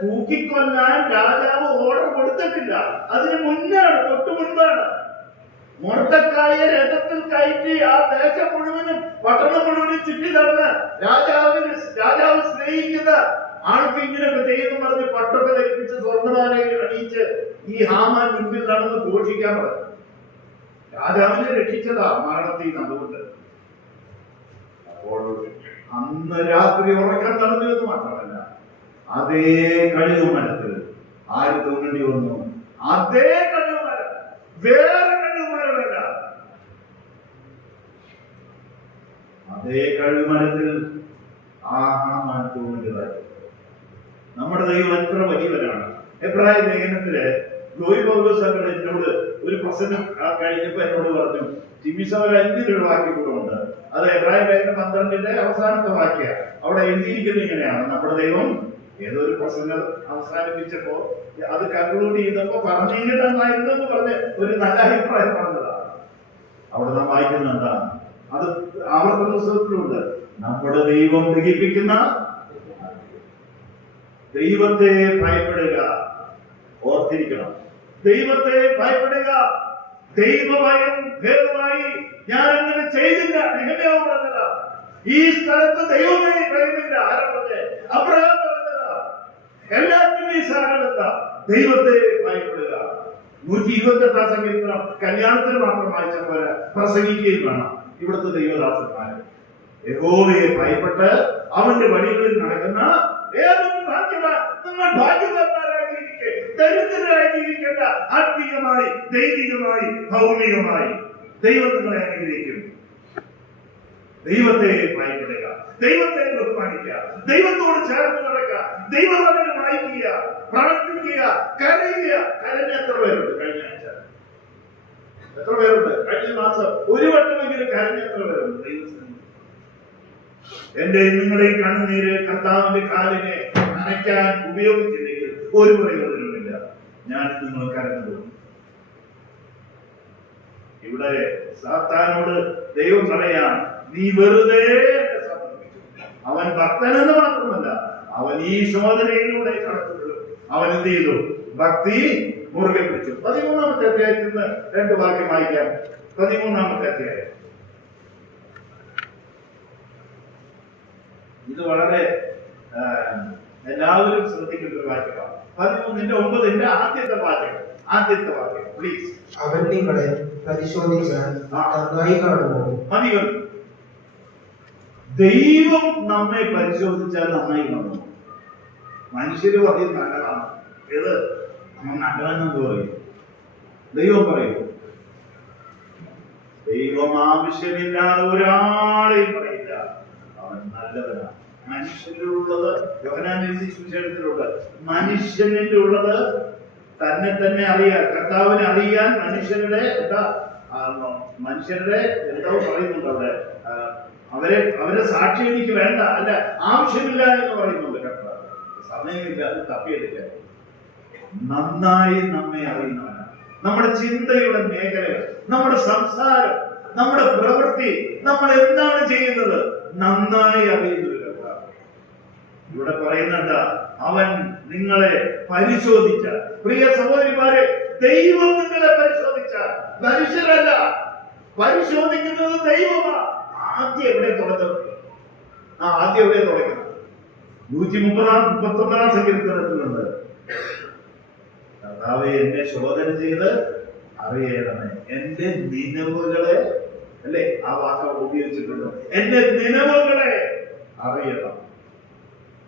തൂക്കിക്കൊല്ലാൻ രാജാവ് ഓർഡർ കൊടുത്തിട്ടില്ല. അതിന് മുന്നാണ്, തൊട്ടു മുൻപാണ്. മൊർദെഖായിയെ രഥത്തിൽ കയറ്റി ആ ദേശം മുഴുവനും, പട്ടണം മുഴുവനും ചുറ്റി നടന്ന് രാജാവ് സ്നേഹിക്കുന്ന ആൾക്ക് ഇങ്ങനെയൊക്കെ ചെയ്യുന്നു പറഞ്ഞ് പട്ടൊക്കെ ധരിപ്പിച്ച് സ്വർണ്ണമാലയിൽ അണിയിച്ച് ഈ ഹാമാൻ മുൻപിൽ നടന്ന് ഘോഷിക്കാൻ പറഞ്ഞു. രാജാവിനെ രക്ഷിച്ചതാ മരണത്തിൽ നിന്ന്. അതുകൊണ്ട് അപ്പോൾ അന്ന് രാത്രി ഉറക്കം നടന്നു എന്ന് മാത്രമല്ല, അതേ കഴുകുമരത്തിൽ ആര് തൂങ്ങേണ്ടി വന്നു? അതേ കഴുകുമരം, വേറെ കഴുകുമരമല്ല, അതേ കഴുകുമരത്തിൽ ആ ഹാമാൻ തൂങ്ങേണ്ടതായി. നമ്മുടെ ദൈവം എത്ര വലിയവരാണ്. എബ്രായ ലേഖനത്തില് ജോയ് പൗലോസ് എന്നോട് ഒരു പ്രസംഗം കഴിഞ്ഞപ്പോ എന്നോട് പറഞ്ഞു, ടിമിസവർ 5 വാക്യം കൂടെ ഉണ്ട്. അത് എബ്രായ ലേഖനം 12 അവസാനത്തെ വാക്യ. അവിടെ എഴുതിയിരിക്കുന്നത് ഇങ്ങനെയാണ്: നമ്മുടെ ദൈവം ഏതൊരു പ്രസംഗം അവസാനിപ്പിച്ചപ്പോ അത് കൺക്ലൂഡ് ചെയ്തപ്പോ പറഞ്ഞിട്ട് നന്നായിരുന്നു എന്ന് പറഞ്ഞ് ഒരു നല്ല അഭിപ്രായം പറഞ്ഞതാണ്. അവിടെ നാം വായിക്കുന്നത് എന്താണ്? അത് ആവർത്തന പുസ്തകത്തിലുണ്ട്. നമ്മുടെ ദൈവം ദഹിപ്പിക്കുന്ന. ദൈവത്തെ ഭയപ്പെടുക. ഓർത്തിരിക്കണം, ദൈവത്തെ ഭയപ്പെടുക. ദൈവഭയം ഭേദമായി ഞാൻ അങ്ങനെ ചെയ്തില്ല. നെഹെമ്യാവ് പറഞ്ഞതാ. ഈ സ്ഥലത്ത് ദൈവമേ ഭയമില്ല. ആരാ പറഞ്ഞത്? അബ്രഹാം പറഞ്ഞതാ. എല്ലാത്തിനും ഈ സാരമെന്താ? ദൈവത്തെ ഭയപ്പെടുക. 128 സങ്കീർത്തനം കല്യാണത്തിന് മാത്രം വായിച്ച പോലെ പ്രസംഗിക്കുകയും വേണം. ഇവിടുത്തെ ദൈവദാസന്മാര് യഹോവയെ ഭയപ്പെട്ട് അവന്റെ വഴികളിൽ നടക്കുന്ന ഏതൊരു ഭാഗ്യവാൻ. നിങ്ങൾ ഭാഗ്യവാന്മാരായി ജീവിക്കുക, ദരിദ്രരായി ജീവിക്കേണ്ട. ആത്മീയമായി, ദൈവികമായി, ഭൗമികമായി ദൈവം നിങ്ങളെ അനുഗ്രഹിക്കും. ദൈവത്തെ ഭയപ്പെടുക, ദൈവത്തെ ബഹുമാനിക്കുക, ദൈവത്തോട് ചേർന്ന് നടക്കുക, ദൈവവചനം വായിക്കുക, പ്രവർത്തിക്കുക, കരയുക. കരഞ്ഞ എത്ര പേരുണ്ട്? കഴിഞ്ഞ ആഴ്ച എത്ര പേരുണ്ട്? കഴിഞ്ഞ മാസം ഒരു വട്ടമെങ്കിലും കരഞ്ഞ എത്ര പേരുണ്ട്? ദൈവത്തിന് എന്റെ നിങ്ങളുടെ കണ്ണുനീര് കർത്താവിന്റെ കാലിനെ നനയ്ക്കാൻ ഉപയോഗിച്ചില്ലെങ്കിൽ ഒരു പ്രയോജനമില്ല. ഞാൻ നിങ്ങൾ കരഞ്ഞു. ഇവിടെ സാത്താനോട് ദൈവം പറയാൻ, നീ വെറുതെ സമർപ്പിച്ചു. അവൻ ഭക്തനെന്ന് മാത്രമല്ല, അവൻ ഈ ശോധനയിലൂടെ കടത്തുള്ളൂ. അവൻ എന്ത് ചെയ്തു? ഭക്തി മുറുകെ പിടിച്ചു. 13-ാമത്തെ അധ്യായത്തിൽ നിന്ന് 2 വാക്യം വായിക്കാം. 13-ാമത്തെ അധ്യായം. ഇത് വളരെ എല്ലാവരും ശ്രദ്ധിക്കുന്ന ഒരു വാക്യമാണ്. 13:9 ആദ്യത്തെ വാക്യം പ്ലീസ്. അവൻ നിങ്ങളെ പരിശോധിച്ചാൽ നന്നായി കാണുമോ? മതിയോ? ദൈവം നമ്മെ പരിശോധിച്ചാൽ നന്നായി കാണുമോ? മനുഷ്യര് പറയും നല്ലതാണ്. ഏത് നല്ലതെന്ന് പറയും? ദൈവം പറയൂ? ദൈവം ആവശ്യമില്ലാതെ ഒരാളെയും പറയില്ല. അവൻ നല്ലവനാണ്. മനുഷ്യനിലുള്ളത്, യോഹന്നാന്റെ സുവിശേഷത്തിലുണ്ട്, മനുഷ്യനിലുള്ളത് തന്നെ അറിയാൻ, കർത്താവിനെ അറിയാൻ മനുഷ്യരുടെ എന്തോ പറയുന്നുണ്ട് അവിടെ. അവരെ സാക്ഷി എനിക്ക് വേണ്ട, അല്ല ആവശ്യമില്ല എന്ന് പറയുന്നുണ്ട് കർത്താവ്. സമയമില്ല അത് തപ്പിയെടുക്കാൻ. നന്നായി നമ്മെ അറിയുന്നവനാണ്. നമ്മുടെ ചിന്തയുടെ മേഖലകൾ, നമ്മുടെ സംസാരം, നമ്മുടെ പ്രവൃത്തി, നമ്മൾ എന്താണ് ചെയ്യുന്നത് നന്നായി അറിയുന്നത് കർത്താവ്. ഇവിടെ പറയുന്നുണ്ട്, അവൻ നിങ്ങളെ പരിശോധിച്ചാൽ. പ്രിയ സഹോദരിമാരെ, ദൈവം നിങ്ങളെ പരിശോധിച്ചാൽ, മനുഷ്യരല്ല. പരിശോധിക്കുന്നത് ദൈവമാണ്. ആദ്യം എവിടെ തുടങ്ങുന്നത്? ആദ്യം എവിടെ തുടങ്ങുന്നത്? 139 സങ്കീർത്തനത്തിലുണ്ട്, കർത്താവേ എന്നെ ശോധന ചെയ്ത് അറിയണമേ, എന്റെ നിലവുകളെ, അല്ലെ ആ വാക്ക് ഉപയോഗിച്ചിട്ടുണ്ട്, എന്റെ നിലവുകളെ അറിയണം.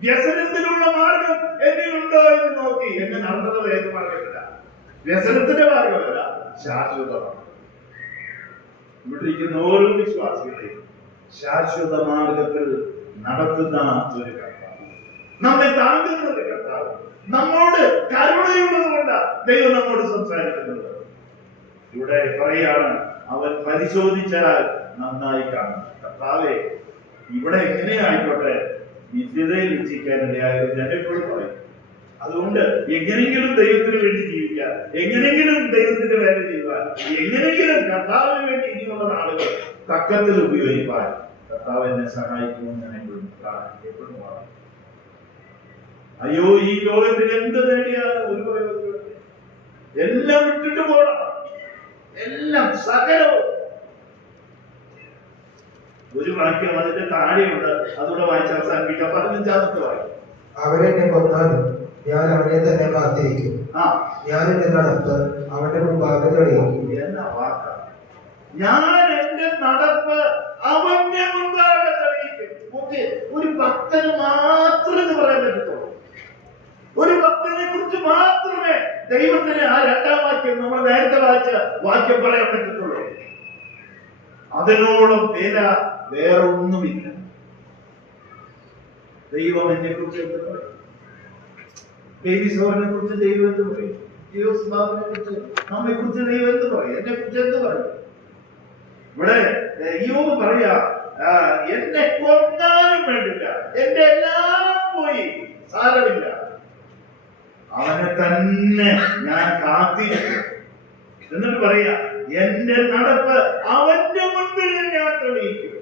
വ്യസനത്തിനുള്ള മാർഗം എന്നിലുണ്ടോ എന്ന് നോക്കി. എന്നെ നടന്നത് ഏത് മാർഗമില്ല, വ്യസനത്തിന്റെ മാർഗമല്ല, ശാശ്വതമാണ്. ഇവിടെ ഇരിക്കുന്ന ഓരോ വിശ്വാസികളെയും ശാശ്വത മാർഗത്തിൽ നടത്തുന്ന ഒരു കർത്താവ്, നമ്മെ താങ്ങുന്ന ഒരു കർത്താവ്, നമ്മോട് കരുണയുള്ളത് കൊണ്ട് ദൈവം നമ്മോട് സംസാരിക്കുന്നത്. ഇവിടെ പറയാണ്, അവൻ പരിശോധിച്ചാൽ നന്നായി കാണും. കർത്താവെ ഇവിടെ എങ്ങനെയായിക്കോട്ടെ നിത്യതയിൽ ഇച്ഛിക്കാനിടയായത് ഞാൻ എപ്പോഴും പറയും. അതുകൊണ്ട് എങ്ങനെയെങ്കിലും ദൈവത്തിന് വേണ്ടി ജീവിക്കാൻ, എങ്ങനെയെങ്കിലും ദൈവത്തിന്റെ വേല ചെയ്യുവാൻ, എങ്ങനെയെങ്കിലും കർത്താവിന് വേണ്ടി ഇനിയുള്ള നാളുകൾ തക്കത്തിൽ ഉപയോഗിക്കാൻ കർത്താവ് എന്നെ സഹായിക്കുമെന്ന് ഞാൻ എപ്പോഴും പറയും. അയ്യോ, ഈ ലോകത്തിൽ എന്ത് നേടിയാലും ഒരു പ്രയോജനം, എല്ലാം വിട്ടിട്ട് പോകണം, എല്ലാം സകലവും. ഒരു വാക്യം അതിന്റെ താഴെയുണ്ട്, അതുകൂടെ വായിച്ച് അവസാനിപ്പിക്കാം. 15-ാമത്തെ വാക്യം. അവരെന്നെ കൊന്നാലും ഞാൻ അവനെ തന്നെ കാത്തിരിക്കും. ഞാൻ എന്റെ നടപ്പ് അവന്റെ മുമ്പാകെ തെളിയിക്കും. എന്ന വാക്ക, ഞാൻ എന്റെ നടപ്പ് അവന്റെ മുമ്പാകെ തെളിയിക്കും. ഒരു ഭക്തന് മാത്രമേ ഇത് പറയാൻ പറ്റത്തുള്ളൂ. ഒരു ഭക്തനെ കുറിച്ച് മാത്രമേ ദൈവത്തിന് ആ 2-ാം വാക്യം, നമ്മൾ നേരത്തെ വായിച്ച വാക്യം പറയാൻ പറ്റത്തുള്ളൂ. അതിനോളം വില വേറെ ഒന്നുമില്ല. ദൈവം എന്നെ കുറിച്ച് എന്ത് പറയും? ബേബിസോറിനെ കുറിച്ച് ദൈവം എന്ത് പറയും? ജിയോസ്ബാബിനെ കുറിച്ച്, നമ്മെ കുറിച്ച് ദൈവം എന്ത് പറയും? എന്നെ കുറിച്ച് എന്ത് പറയും? ഇവിടെ യോബ് പറയാ, എന്നെ കൊന്നാലും വേണ്ടില്ല, എന്റെ എല്ലാം പോയി, സാരമില്ല, അവനെ തന്നെ ഞാൻ കാത്തിരിക്കും. എന്നിട്ട് പറയാ, എന്റെ നടപ്പ് അവന്റെ മുൻപിൽ ഞാൻ തെളിയിക്കും.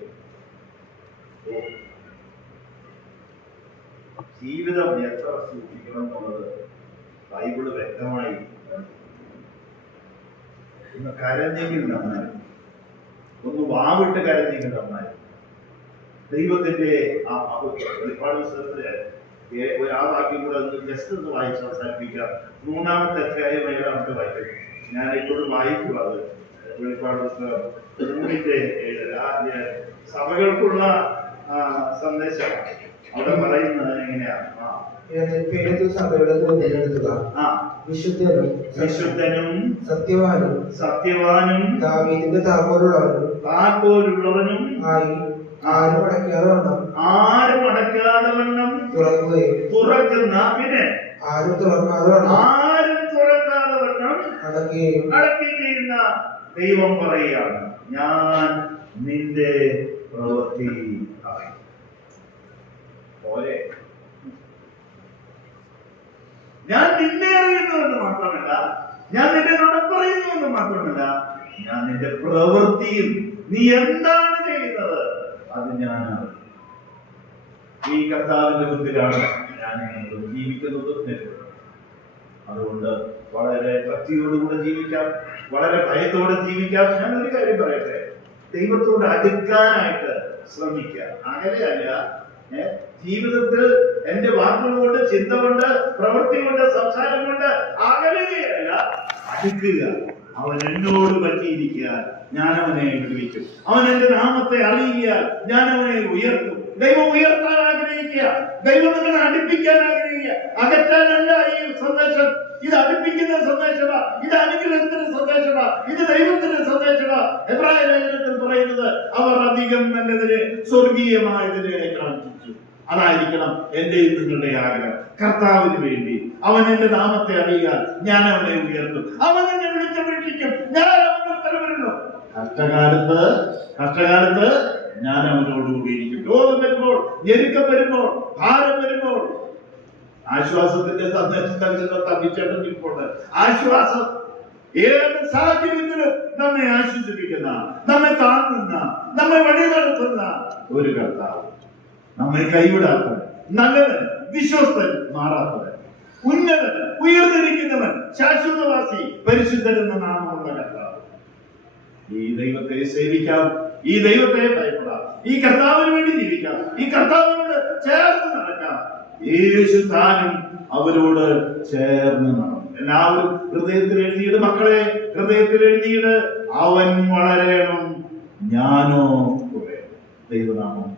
ജീവിതം എത്ര സൂക്ഷിക്കണം എന്നുള്ളത് ബൈബിള് വ്യക്തമായി. ഒന്ന് കരഞ്ഞെങ്കിൽ നന്നായി, ഒന്ന് വാവിട്ട് കരഞ്ഞെങ്കിൽ നന്നായി. ദൈവത്തിന്റെ ആ വെളിപ്പാട് പുസ്തകത്തില് ആ വാക്യം കൂടെ ജസ്റ്റ് ഒന്ന് വായിച്ച് അവസാനിപ്പിക്കാം. 3-ാമത്തെ അധ്യായം 7-ാമത്തെ വാക്യം ഞാൻ ഇപ്പോഴും വായിക്കും. അത് വെളിപ്പാട് പുസ്തകം 3:7 സഭകൾക്കുള്ള സന്ദേശം. അവിടെ പറയുന്നത് എങ്ങനെയാണ്? സഭയുടെ വിശുദ്ധനും സത്യവാനും ദാവീദിന്റെ താക്കോലുള്ളവനും ആയി ആരും അടയ്ക്കാതെ വണ്ണം തുറക്കുന്ന, പിന്നെ ആരും തുറക്കാതെ വണ്ണം അടക്കി ചെയ്യുന്ന ദൈവം പറയുകയാണ്, ഞാൻ നിന്റെ പ്രവൃത്തി അറിയും. പോലെ ഞാൻ നിന്നെ അറിയുന്നുവെന്ന് മാത്രമല്ല, ഞാൻ നിന്റെ നടപ്പറയുന്നുവെന്ന് മാത്രമല്ല, ഞാൻ നിന്റെ പ്രവൃത്തിയും നീ എന്താണ് ചെയ്യുന്നത് അത് ഞാൻ അറിയും. ഈ കർത്താവിന്റെ മുമ്പിലാണ് ഞാൻ ജീവിക്കുന്നതും നിൽക്കുന്നത്. അതുകൊണ്ട് വളരെ ഭക്തിയോടുകൂടെ ജീവിക്കാം, വളരെ ഭയത്തോടെ ജീവിക്കാം. ഞാൻ ഒരു കാര്യം പറയട്ടെ, ദൈവത്തോട് അടുക്കാനായിട്ട് ശ്രമിക്കുക. അങ്ങനെയല്ല ജീവിതത്തിൽ എന്റെ വാക്കുകൾ കൊണ്ട്, ചിന്ത കൊണ്ട്, പ്രവൃത്തി കൊണ്ട്, സംസാരം കൊണ്ട് അകലുകയല്ല, അടുക്കുക. അവൻ എന്നോട് പറ്റിയിരിക്കാൻ ഞാൻ അവനെ വിളിക്കും. അവൻ എന്റെ നാമത്തെ അറിയിക്കാൻ ഞാൻ അവനെ ഉയർത്തും. ദൈവം ഉയർത്താൻ ആഗ്രഹിക്കുക, ദൈവം നിങ്ങളെ അടുപ്പിക്കാൻ ആഗ്രഹിക്കുക. അകറ്റാനല്ല ഈ സന്ദേശം. ഇത് അടുപ്പിക്കുന്ന സന്ദേശമാ, ഇത് അനുഗ്രഹത്തിന്റെ സന്ദേശമാ, ഇത് ദൈവത്തിന്റെ സന്ദേശമാ. എബ്രായ ലേഖനത്തിൽ പറയുന്നത്, അവർ അധികം നല്ലതിനെ സ്വർഗീയമായതിനെ കാണിച്ചു. അതായിരിക്കണം എന്റെയും നിങ്ങളുടെ ആഗ്രഹം. കർത്താവിന് വേണ്ടി അവൻ എന്റെ നാമത്തെ അറിയാൻ ഞാൻ അവനെ ഉയർത്തും. അവൻ എന്നെ വിളിച്ചപേക്ഷിക്കും, ഞാൻ അവന് ഉത്തരവിരുന്നു. കഷ്ടകാലത്ത് ഞാൻ അവനോടുകൂടിയിരിക്കും. രോഗം വരുമ്പോൾ, ഞെരുക്കം വരുമ്പോൾ, ഭാരം വരുമ്പോൾ, ആശ്വാസത്തിന്റെ സന്ദേശത്തിൽ തമ്മിച്ചേർന്നിട്ടുണ്ട്. ആശ്വാസം ഏത് സാഹചര്യത്തിലും നമ്മെ ആശ്വസിപ്പിക്കുന്ന, നമ്മെ താങ്ങുന്ന, നമ്മെ വഴി നടത്തുന്ന ഒരു കർത്താവ്, നമ്മെ കൈവിടാത്തവൻ, നല്ലവൻ, വിശ്വസ്തൻ, മാറാത്തവൻ, ഉന്നതൻ, ഉയർന്നിരിക്കുന്നവൻ, ശാശ്വതവാസി, പരിശുദ്ധൻ എന്ന നാമമുള്ള കർത്താവ്. ഈ ദൈവത്തെ സേവിക്കാം, ഈ ദൈവത്തെ ഭയപ്പെടാം, ഈ കർത്താവിന് വേണ്ടി ജീവിക്കാം, ഈ കർത്താവിനോട് ചേർന്ന് നടക്കാം. യേശു താനും അവരോട് ചേർന്ന് നടന്നു. എല്ലാവരും ഹൃദയത്തിൽ എഴുതിയിട്ട്, മക്കളെ ഹൃദയത്തിൽ എഴുതിയിട്ട്, അവൻ വളരണം, ഞാനോ കുറയണം. ദൈവനാമം